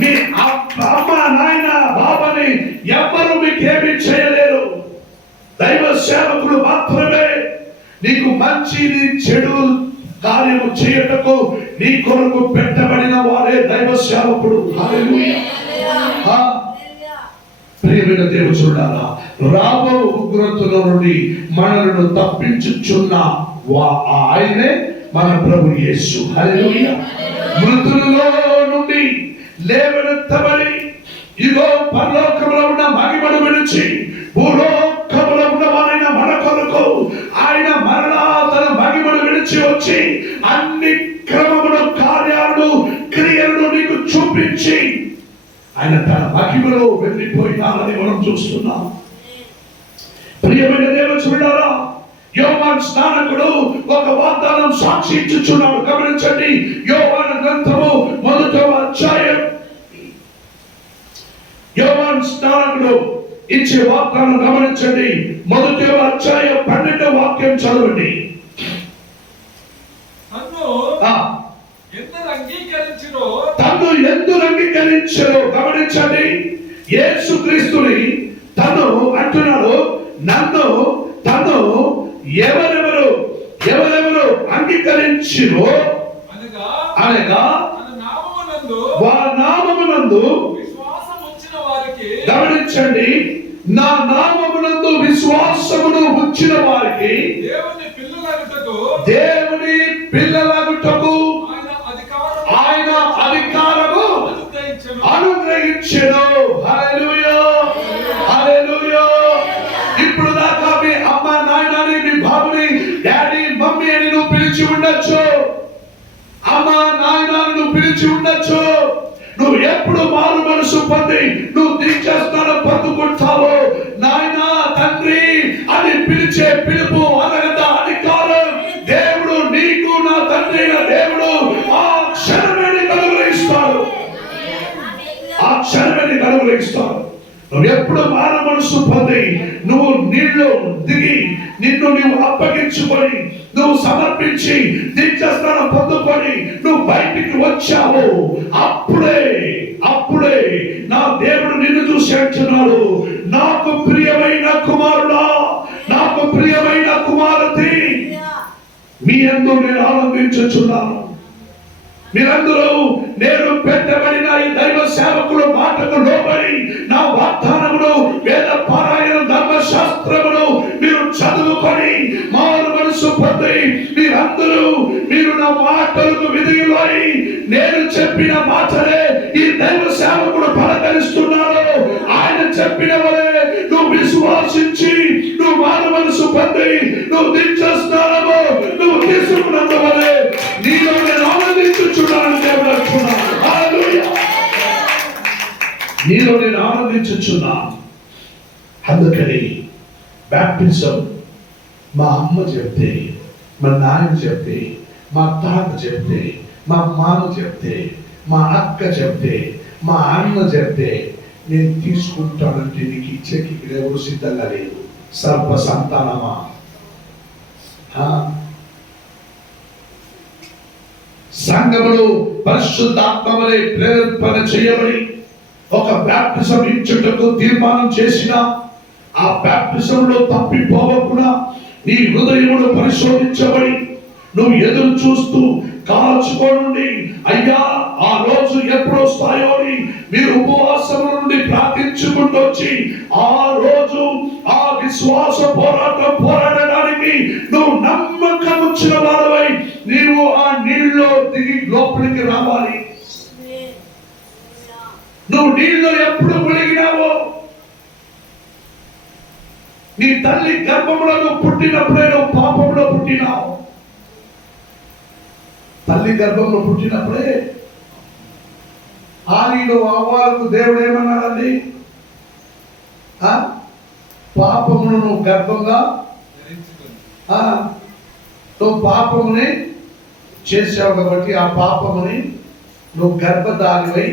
మీ అమ్మ, నాయన, బాబాని ఎవరు మీకేమీ చేయలేరు. దైవ సేవకులు మాత్రమే నీకు మంచిని చెడు కార్యము చేయటకు నీ కొరకు పెట్టబడిన వారే దైవ సేవకుడు. హల్లెలూయా. ప్రియమైన దేవుడా, రాబో ఉగ్రతల నుండి మనలను తప్పించుచున్న ఆయనే మన ప్రభు యేసు. హల్లెలూయా. మృతులలో నుండి లేవనెత్తబడి ఇదో పరలోకములో ఉన్న మహిమను విడిచి భూలోకములో ఉన్న వారైన మన కొరకు ఆయన మరలా తన మహిమను విడిచి వచ్చి అన్ని క్రమముల కార్యాలను, క్రియలను నీకు చూపించి ఆయన తన మహిమలో వెళ్ళిపోయినారని మనం చూస్తున్నాం. ప్రియమైన దేవుడా, యోహాను స్నానకుడు ఒక వాగ్దానం సాక్షి ఇచ్చుచున్నాడు. గమనించండి, యోహాను గ్రంథము 1వ అధ్యాయం యోహాను స్నానకుడు ఇచ్చే వాగ్దానం గమనించండి. 1వ అధ్యాయం 12వ వాక్యం చదవండి. తన్ను ఎందుకు అంగీకరించరు. గమనించండి, యేసుక్రీస్తుని తను అంటున్నాడు, నన్ను తను ఎవరెవరు అంగీకరించిరో అనగా వారి నామమునందు గమనించండి, నా నామమునందు విశ్వాసమును ఉంచిన వారికి దేవుని పిల్లలగుటకు ఆయన అధికారము అనుగ్రహించెను. హల్లెలూయా, హల్లెలూయా. ఇప్పుడు దాకా మీ అమ్మ నాయనని, మీ బాబుని డాడీ మమ్మీ అని నువ్వు పిలిచి ఉండొచ్చు, అమ్మ నాయనని నువ్వు పిలిచి ఉండొచ్చు. నువ్వు ఎప్పుడు మారు మనసు పొంది నువ్వు దీక్షాస్నానం పొందుకుంటావో, నాయన తండ్రి అని పిలిచే పిలుపు అనగత అధికారం దేవుడు నీకు, నా తండ్రి అయిన దేవుడు ఆ క్షణమే నీకు అనుగ్రహిస్తాడు. ఆ క్షణమే నీకు అనుగ్రహిస్తాడు. నువ్వు ఎప్పుడు మారు మనసు పొంది నువ్వు నీళ్ళు దిగి నిన్ను నువ్వు అప్పగించుకొని నువ్వు సమర్పించి దీక్షాస్నానం పొందుకొని నువ్వు బయటికి వచ్చావు, అప్పుడే నా దేవుడు నిన్ను చూసి అంటున్నాడు, నాకు ప్రియమైన కుమారుడా, నాకు ప్రియమైన కుమారతి, మీ యందు నేను ఆనందించుచున్నాను. మీరందరూ నేను పెట్టబడిన ఈ దైవ సేవకుల మాటకు లోబడి నా వాగ్దానమును, వేద పారాయణ, ధర్మశాస్త్రమును మీరు చదువుకొని మారు మనసు పొంది మీరు నా మాటలకు విధేయులై నేను చెప్పిన మాటలే ఈ దైవ సేవకుడు పలకరిస్తున్నాడు. ఆయన చెప్పిన వలే నువ్వు విశ్వాసించి నువ్వు మారు మనసు పొంది నువ్వు దీక్షాస్నానము నువ్వు తీసుకున్నందువలే నీలో నేను ఆనందించుచున్నాను. దేవుడు అంటున్నాడు, హల్లెలూయా, నీలో నేను ఆనందించుచున్నాను. అందుకని బాప్టిజం మా అమ్మ చెప్తే, మా నాన్న చెప్తే, మా తాత చెప్తే, మా మామ చెప్తే, మా అక్క చెప్తే, మా అన్న చెప్తే నేను తీసుకుంటానంటే నీకు ఇచ్చేకి ఇక్కడ ఎవరు సిద్ధంగా లేదు. సర్వ సంతానమా, సంఘములు పరిశుద్ధాత్మ వలె ప్రేరేపణ చేయబడి ఒక బాప్టిజం ఇచ్చుటకు తీర్మానం చేసిన ఆ బాప్టిజంలో తప్పిపోవకుండా నీ హృదయమును పరిశోధించబడి నువ్వు ఎదురు చూస్తూ కాల్చుకోనుండి, అయ్యా ఆ రోజు ఎప్పుడు వస్తాయో అని మీరు ఉపవాసం నుండి ప్రార్థించుకుంటూ వచ్చి ఆ రోజు ఆ విశ్వాస పోరాడడానికి నువ్వు నమ్మకం ఉంచిన వాడవై నీవు ఆ నీళ్ళలో దిగి లోపలికి రావాలి. నువ్వు నీళ్ళలో ఎప్పుడు మునిగినావో, నీ తల్లి గర్భంలో నువ్వు పుట్టినప్పుడే నువ్వు పాపంలో పుట్టినావు. తల్లి గర్భంలో పుట్టినప్పుడే ఆదిలో అవ్వాలకు దేవుడు ఏమన్నాడండి, పాపమును నువ్వు గర్భంగా నువ్వు పాపముని చేసావు కాబట్టి ఆ పాపముని నువ్వు గర్భధారివై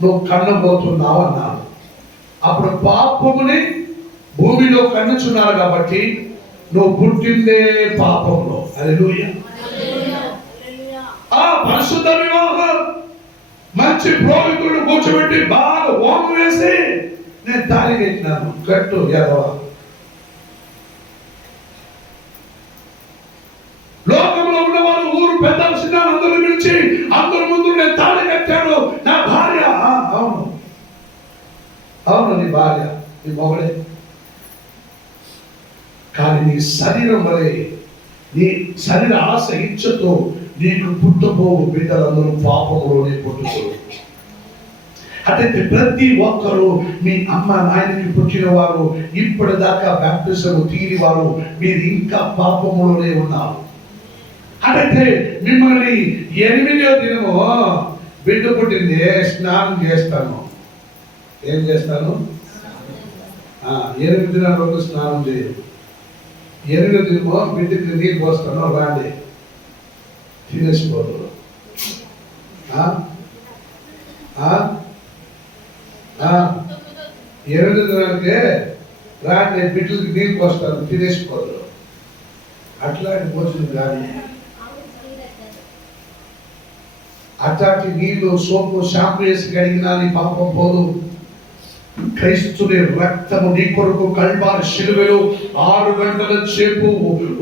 నువ్వు కన్నబోతున్నావు అన్నాడు. అప్పుడు పాపముని భూమిలో కన్నుచున్నారు కాబట్టి నువ్వు పుట్టిందే పాపంలో. హల్లెలూయా. ఆ పరిశుద్ధ వివాహం మంచి పురోహితుడు కూర్చోబెట్టి బాగా ఓము వేసి నేను తాళి కట్టినాను, కట్టు యాదవ. లోకంలో ఉన్నవారు ఊరు పెద్దలు చిన్నాను అందరూ పిలిచి అందరి ముందు నేను తాళి కట్టాను, నా భార్య. అవును అవును, నీ భార్య, నీ మొగడే. కానీ నీ శరీరం వలె నీ శరీర ఆశ ఇచ్చతో నీకు పుట్టబోవు బిడ్డలందరూ పాపంలోనే పుట్టుతారు. అటైతే ప్రతి ఒక్కరు మీ అమ్మ నాయనకి పుట్టిన వారు ఇప్పటిదాకా బాప్టిజం తీరి వారు మీరు ఇంకా పాపంలోనే ఉన్నారు. అటైతే మిమ్మల్ని 8వ దినము బిడ్డ పుట్టింది స్నానం చేస్తాను. ఏం చేస్తాను? 8 దినాల వరకు స్నానం చేయదు. 8వ దినము బిడ్డకి నీళ్ళు పోస్తాను, రాండి తినేసిపోదు. 8వ దినానికే రాండి బిడ్డలకి నీళ్ళు పోస్తాను, తినేసిపోదు. అట్లాంటి భోజనం కానీ అట్లాంటి నీళ్లు సోపు షాంపు వేసి కడిగినా నీ పాపం పోదు. క్రీస్తుని రక్తము నీ కొరకు కల్వారి శిలువలో 6 గంటల సేపు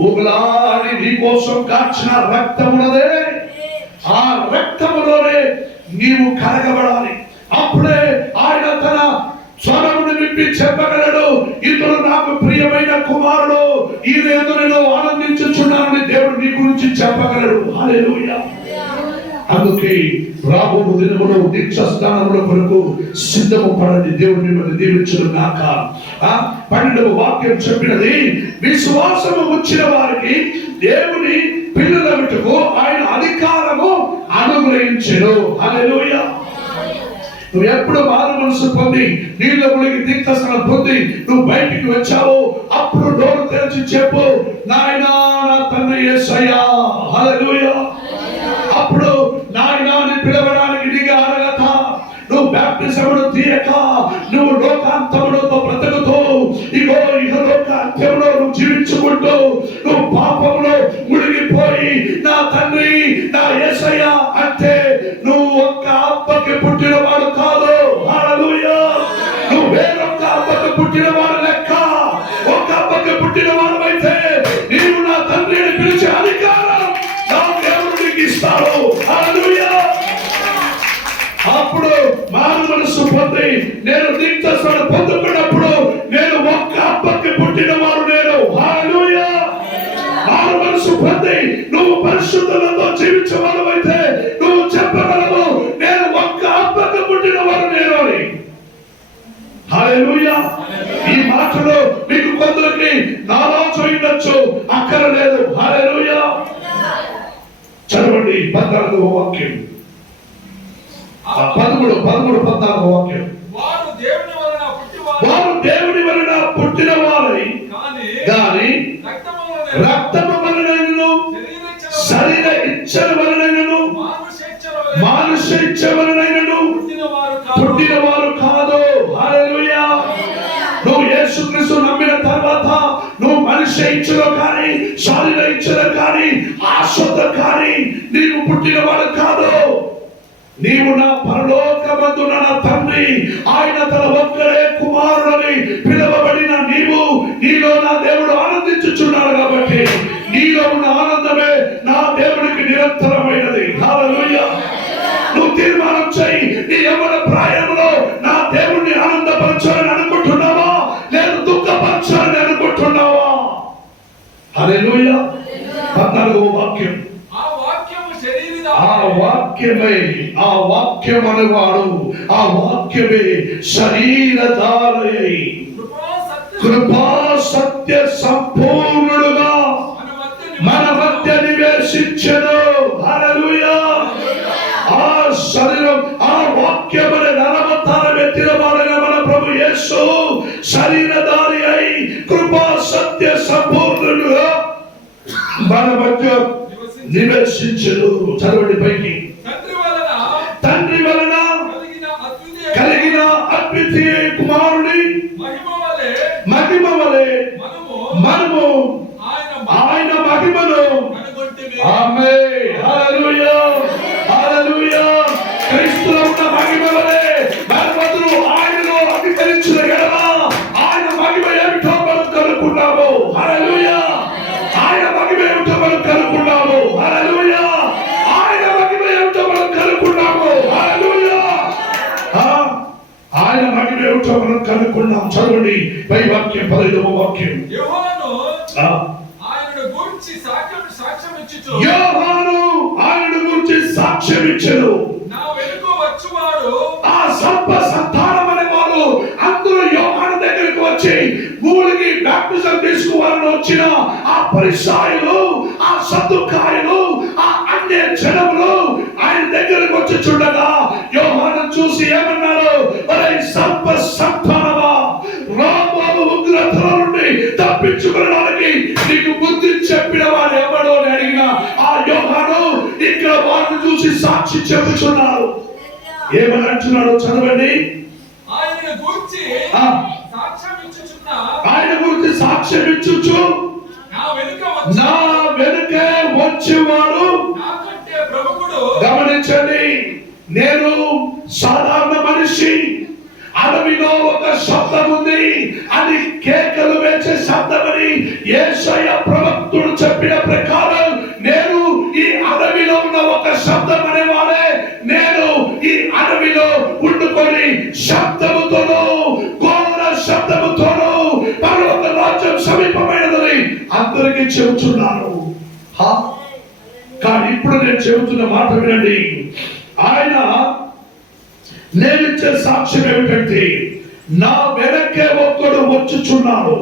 ఉగలాడి నీ కోసం కాచిన రక్తమునదే. ఆ రక్తములోనే నీవు కడగబడాలి. అప్పుడే ఆయన తన స్వరమును విప్పి చెప్పగలడు, ఇతడు నాకు ప్రియమైన కుమారుడు, ఈ నేను ఆనందించుచున్నానని దేవుడు నీ గురించి చెప్పగలడు. హల్లెలూయా. అందుకే రాబో దినములో దీక్ష స్నానముల కొరకు సిద్ధము పడండి. దేవుడు మిమ్మల్ని దీవించును గాక. 12వ వాక్యం చెప్పినది, విశ్వాసము వచ్చిన వారికి దేవుని పిల్లలగుటకు ఆయన అధికారము అనుగ్రహించెను. హల్లెలూయా. నువ్వు ఎప్పుడు మారు మనసు పొంది నీళ్ళ మునిగి దీక్షస్నానం పొంది నువ్వు బయటికి వచ్చావు, అప్పుడు నోరు తెరిచి చెప్పు, నాయనా నా తండ్రి యేసయ్యా. హల్లెలూయా. అప్పుడు నాయనా అని పిలవడానికి నీకు అర్హత. నువ్వు బాప్టిజమును తీయక నువ్వు లోకాంతములతో బ్రతుకుతూ ఇగో ఇహలోక అంత్యములో నువ్వు జీవించుకుంటూ నువ్వు పాపములో మునిగిపోయి నా తండ్రి నా యేసయ్యా అంటే నువ్వు ఒక్క అబ్బకి పుట్టినవాడు కాదు. హల్లెలూయా. నువ్వు వేరొక్క అబ్బకి పుట్టినవాడు లెక్క. ఒక అబ్బకి పుట్టినవాడు అయితే నీవు నా తండ్రిని పిలిచే అధికారం నా దేవుడు నీకు ఇస్తాడు. హల్లెలూయా. అప్పుడు మారు మనసు పొంది నేను దీక్షస్నానం పొందుకున్నప్పుడు నేను ఒక్క అబ్బకి పుట్టినవాడు నేను. హల్లెలూయా. మారు మనసు పొంది నువ్వు పరిశుద్ధులతో జీవించేవాడు అయితే నువ్వు చెప్పగలవు, నేను ఒక్క అబ్బకి పుట్టినవాడు నేను అని. హల్లెలూయా. ఈ మాటలో మీకు కొందరికి నారాజు ఉండొచ్చు, అక్కర లేదు. హల్లెలూయా. చదవండి 14వ వాక్యం. 13-14 వాక్యం. వారు దేవుని వలన పుట్టిన వారై గాని రక్తము వలనను శరీర ఇచ్చల వలనను మానుష ఇచ్చ వలనను పుట్టిన వారు కాదు. హల్లెలూయా. నువ్వు యేసుక్రీస్తు నమ్మిన తర్వాత నువ్వు మనిషి ఇచ్చలో కానీ శరీర ఇచ్చలో కానీ ఆశతో కానీ నీవు పుట్టిన వాడు కాదు. నీవు నా పరలోకమందున నా తండ్రి ఆయన తన ఒక్కడే కుమారుడని పిలువబడిన నీవు నీలో నా దేవుడు ఆనందించుచున్నాడు కాబట్టి నీలో ఉన్న ఆనందమే నా దేవుడికి నిరంతరమైనది. హల్లెలూయా. నువ్వు తీర్మానం చేయి, నీ యవ్వన ప్రాయంలో నా దేవుడిని ఆనందపరచాలని అనుకుంటున్నావా లేదు దుఃఖపరచాలని అనుకుంటున్నావా? హల్లెలూయా. 14వ వాక్యం. ఆ వాక్యమే ఆ వాక్యం అనేవాడు ఆ వాక్యమే శరీరధారై కృపా సత్య సంపూర్ణుడుగా మన మధ్య నివేశించెను. హల్లెలూయా. ఆ శరీరం ఆ వాక్యమనే నరవతారం ఎత్తిన వాడైన మన ప్రభు యేసు శరీరధారి అయి కృపా సత్య సంపూర్ణుడుగా మన మధ్య నివేశించెను. చదవండి పైకి. తండ్రి వలన కలిగిన అద్వితీయ కుమారుని మహిమ వలె మనము ఆయన మహిమను ఆమేన్. హల్లెలూయా. హల్లెలూయా. క్రీస్తులో ఉన్న మహిమ వలె మనమందరూ ఆయనలో అంగీకరించిన ఎడల ఆయన మహిమ ఏమిటో మనం కనుక్కున్నాము. హల్లెలూయా. ఆయన మహిమ ఏమిటో మనం కనుక్కున్నాము. హల్లెలూయా. ఆయన మహిమ ఏమిటో మనం కనుక్కున్నాము. హల్లెలూయా. ఆయన మహిమ ఏమిటో మనం కనుక్కున్నాం. చదవండి పై వాక్యం 15వ వాక్యం. యోహాను ఆయనను గురించి సాక్ష్యం ఇచ్చెను. నా వెనుక వచ్చువాడు ఆ సర్ప సంతానం అనే వాడు అందరూ యోహాను దగ్గరికి వచ్చి మూలిగి బాప్టిజం తీసుకోవాలని వచ్చిన ఆ పరిసయ్యులు ఆ సద్దుకాయులు ఆ అన్య జనములు ఆయన దగ్గరికి వచ్చి చూడగా యోహాను చూసి ఏమన్నారు? ఒరేయ్ సర్ప సంతానమా, రాబోవు ఉగ్రతల నుండి తప్పించుకోవడానికి నీకు బుద్ధి చెప్పిన వాడు ఎవడో అని అడిగిన ఆ యోహాను ఇక్కడ వారిని చూసి సాక్షి చెప్పుచున్నారు. ఏమని అంటున్నాడు? చదవండి. ఆయన గురించి సాక్ష్యం ఇచ్చుచు నా వెనుక వచ్చేవాడు గమనించండి, నేను సాధారణ మనిషి. అడవిలో ఒక శబ్దం ఉంది, అది కేకలు వేసే శబ్దమని యేషయ్య ప్రవక్తుడు చెప్పిన ప్రకారం నేను ఈ అడవిలో ఉన్న ఒక శబ్దం అనేవాడే. నేను ఈ అడవిలో ఉండుకొని శబ్దముతోనూ ఘోర శబ్దముతోనూ పరలోక రాజ్యం సమీపమైనదని అందరికీ చెబుతున్నాను. కానీ ఇప్పుడు నేను చెబుతున్న మాట వినండి. ఆయన నేనిచ్చే సాక్ష్యం ఏమిటంటే, నా వెనకే ఒక్కడు వచ్చుచున్నాడు,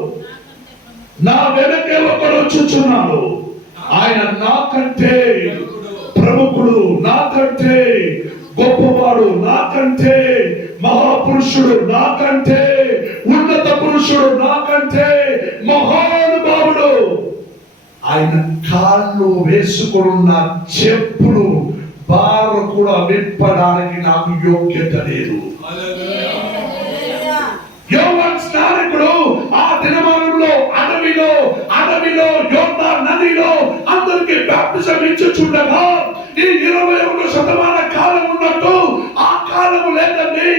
నా వెనకే ఒకడు వచ్చుచున్నాడు. ఆయన నాకంటే ప్రముఖుడు, నాకంటే గొప్పవాడు, నాకంటే మహాపురుషుడు, నాకంటే ఉన్నత పురుషుడు, నాకంటే మహానుభావుడు. ఆయన కాళ్ళు వేసుకున్న చెప్పులు బారు కూడా విప్పడానికి నాకు యోగ్యత లేదు. యోహాను స్నానకుడు ఆ దినమానంలో అడవిలో యోర్దాను నదిలో అందరికి బాప్టిజం ఇచ్చుచుండగా ఈ 21వ శతమాన కాలం ఉన్నట్టు ఆ కాలం లేదండి.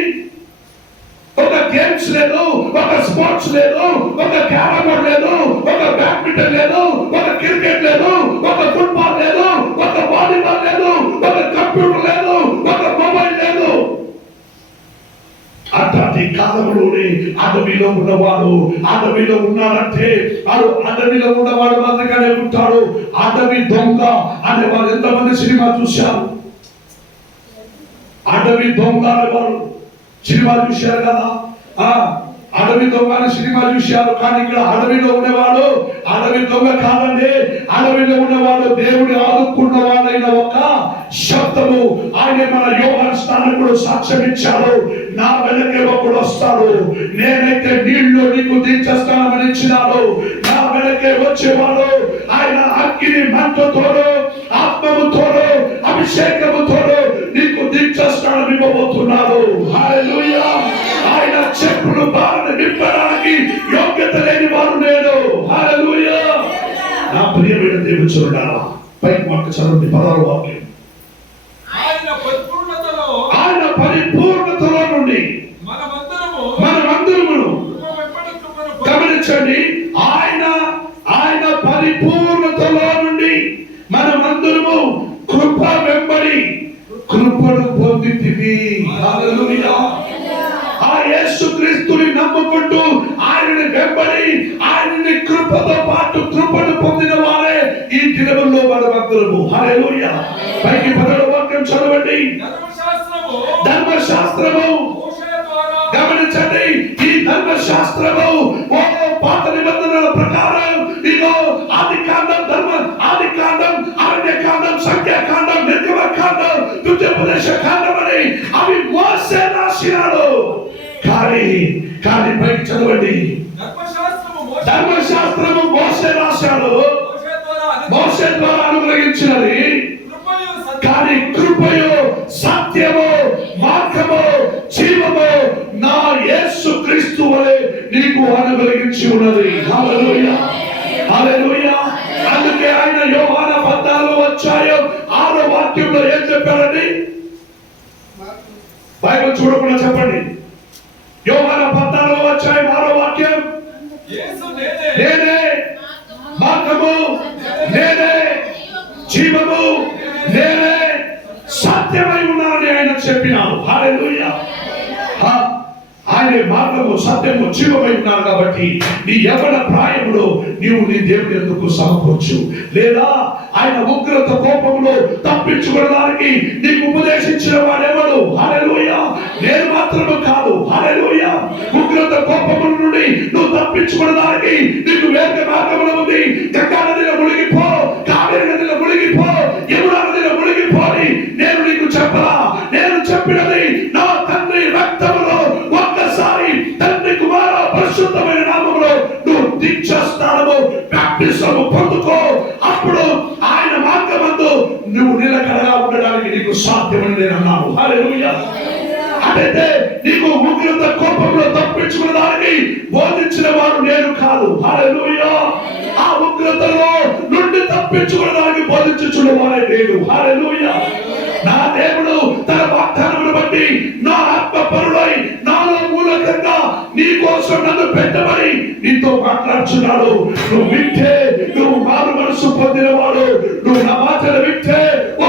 ఒక గేమ్స్ లేదు, ఒక స్పోర్ట్స్ లేదు, ఒక క్యారమ్ బోర్డ్ లేదు, ఒక బ్యాడ్మింటన్ లేదు, ఒక క్రికెట్ లేదు, ఒక ఫుట్బాల్ లేదు, ఒక వాలీబాల్ లేదు, ఒక కంప్యూటర్ లేదు, ఒక మొబైల్ లేదు. అట్లాంటి కాలంలోనే అడవిలో ఉన్నవాడు అడవిలో ఉన్నాడంటే అడవిలో ఉన్నవాడు మాత్రమే ఉంటాడు. అడవి దొంగ అనే వాళ్ళు ఎంతమంది సినిమా చూశారు? అడవి దొంగ అనేవాడు సినిమా చూశారు కదా. అడవి దొంగ అనే సినిమా చూశారు. కానీ ఇక్కడ అడవిలో ఉన్నవాడు అడవి దొంగ కాదండి. అడవిలో ఉన్నవాడు దేవుడి ఆదుకున్నవాడైన ఒక శబ్దము. ఆయన మన యోహాను స్నానకుడు సాక్ష్యం ఇచ్చాడు. నా వెనకే ఒకడు వస్తాడు, నేనైతే నీళ్లు నీకు దించేస్తానని ఇచ్చినాడు. నా వెనకే వచ్చేవాడు ఆయన అగ్ని మంటతోనూ ఆత్మముతోనూ అభిషేకముతోనూ నీకు దించేస్తానని ఇవ్వబోతున్నాడు. హల్లెలూయా. ఆయన చెప్పులు బారిన విప్పడానికి యోగ్యత లేని వారు నేను. హల్లెలూయా. నా ప్రియమైన దేవుని చూడాలా, పైకి మాట చదవండి 16వ వాక్యం. ఆయన పరిపూర్ణతలో నుండి మనమందరము గమనించండి, ఆయన పరిపూర్ణతలో నుండి మనమందరము కృప వెంబడి కృపను పొందితివి. హల్లెలూయా. ఆ యేసుక్రీస్తుని నమ్ముకుంటూ ఆయనని వెంబడి ఆయనని కృపతో పాటు కృపను పొందిన వారే ఈ దినముల్లో మనమందరము. హల్లెలూయా. పైకి 16వ వాక్యం చదవండి. ధర్మశాస్త్రము గమనించండి, ఈ ధర్మశాస్త్రము పాత నిబంధనల ప్రకారం ఇదో ఆదికాండం, అరణ్యకాండం, సంఖ్యాకాండం, నిర్గమకాండం, ద్వితీయోపదేశ కాండం అని అవి మోసే రాసినాడు. కానీ పైకి చదవండి. ధర్మశాస్త్రము మోసే రాశాడు, మోసే ద్వారా అనుగ్రహించినది. కానీ కృపయు సత్యము మార్గము జీవము నా యేసుక్రీస్తు వలె నీకు అనుగ్రహించి ఉన్నది. హల్లెలూయా. హల్లెలూయా. అందుకే ఆయన యోహాను 14:6 వాక్యంలో ఏం చెప్పారండి? బైబిల్ చూడకుండా చెప్పండి. యోహాను 14:6 వాక్యం, నేనే మార్గము, నేనే జీవము, నేనే సత్యమై ఉన్నానని ఆయన చెప్పినాడు. హల్లెలూయా. ఆయన మార్గము సత్యము జీవమై ఉన్నారు కాబట్టి నీ యవ్వన ప్రాయములో నీవు నీ దేవుని ఎందుకు సమకూర్చు, లేదా ఆయన ఉగ్రత కోపములో తప్పించుకోవడానికి నీకు ఉపదేశించిన వాడెవడు? హల్లెలూయా. నేను మాత్రమే కాదు. హల్లెలూయా. ఉగ్రత కోపముల నుండి నువ్వు తప్పించుకోవడానికి నీకు వేరే మార్గములు ఉంది. గంగా నదిలో మునిగిపో, కావేరి నదిలో మునిగిపో, యమునా నదిలో మునిగిపోని నేను నీకు చెప్పలా? నేను చెప్పినది నా తండ్రి రక్తములో ఒక్కసారి తండ్రి కుమార పరిశుద్ధమైన నామములో నువ్వు దీక్షాస్నానము బాప్టిజము పొందుకో. అప్పుడు ఆయన మార్గమందు నువ్వు నిలకడగా ఉండడానికి నీకు సాధ్యమని నేను అన్నాను. హల్లెలూయా. అంటే నీకు ఉగ్రత కోపంలో తప్పించుకోవడానికి బోధించిన వారు నేను కాదు. హల్లెలూయా. ఆ ఉగ్రతలో నుండి తప్పించుకోవడానికి బోధించుచున్న వారే నేను. హల్లెలూయా. నా దేవుడు తన వాగ్దానమును బట్టి నా ఆత్మ పరుడై నాలో మూలకంగా నీ కోసం నన్ను పెట్టమని నీతో మాట్లాడుచున్నాడు. నువ్వు వింటే నువ్వు మారు మనసు పొందినవాడు, నువ్వు నా మాటలు వింటే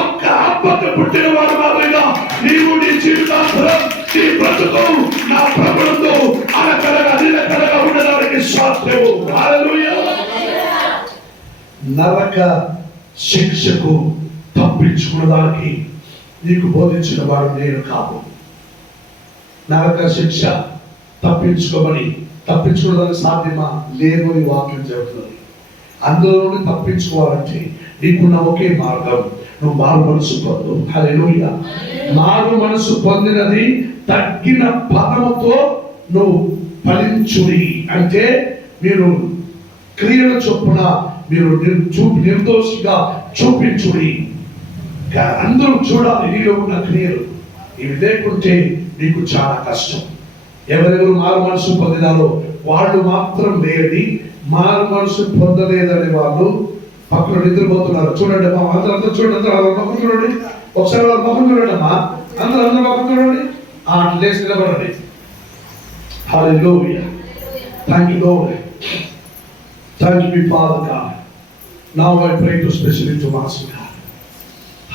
ఒక్క ఆత్మకు పుట్టినవాడు మాదిరిగా నీవు నీ జీవితాంతరం నీ బ్రతుకు నా ప్రభువుతో అలకలగా నిలకడగా ఉండడానికి సాధ్యము. హల్లెలూయా. నరక శిక్షకు తప్పించుకున్నదానికి నీకు బోధించిన వాడు నేను కాదు. నరక శిక్ష తప్పించుకోవడానికి సాధ్యమా? లేదు అని వాక్యం చెబుతుంది. అందులో నుండి తప్పించుకోవాలంటే నీకున్న ఒకే మార్గం, నువ్వు మారు మనసు పొందు. హల్లెలూయా. మారు మనసు పొందినది తగ్గిన పదముతో నువ్వు ఫలించుడి అంటే మీరు క్రియల చొప్పున మీరు నిర్దోషిగా చూపించుడి. అందరూ చూడాలి నీలో ఉన్న క్రియలు. ఇవి లేకుంటే నీకు చాలా కష్టం. ఎవరెవరు మారు మనసు పొందినారో వాళ్ళు మాత్రం లేని, మారు మనసు పొందలేదని వాళ్ళు పక్కన నిద్రపోతున్నారు. చూడండి మా అందరూ చూడండి, అందరూ పక్కన చూడండి, ఒకసారి వాళ్ళ పక్కన చూడండి అమ్మా, అందరూ పక్కన చూడండి. లేచి నిలబడండి. హల్లెలూయా. Thank you, Lord. Thank you, Father God. Now I pray to especially to Master God.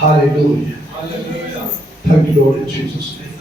Hallelujah. Hallelujah. Thank you, Lord, in Jesus' name.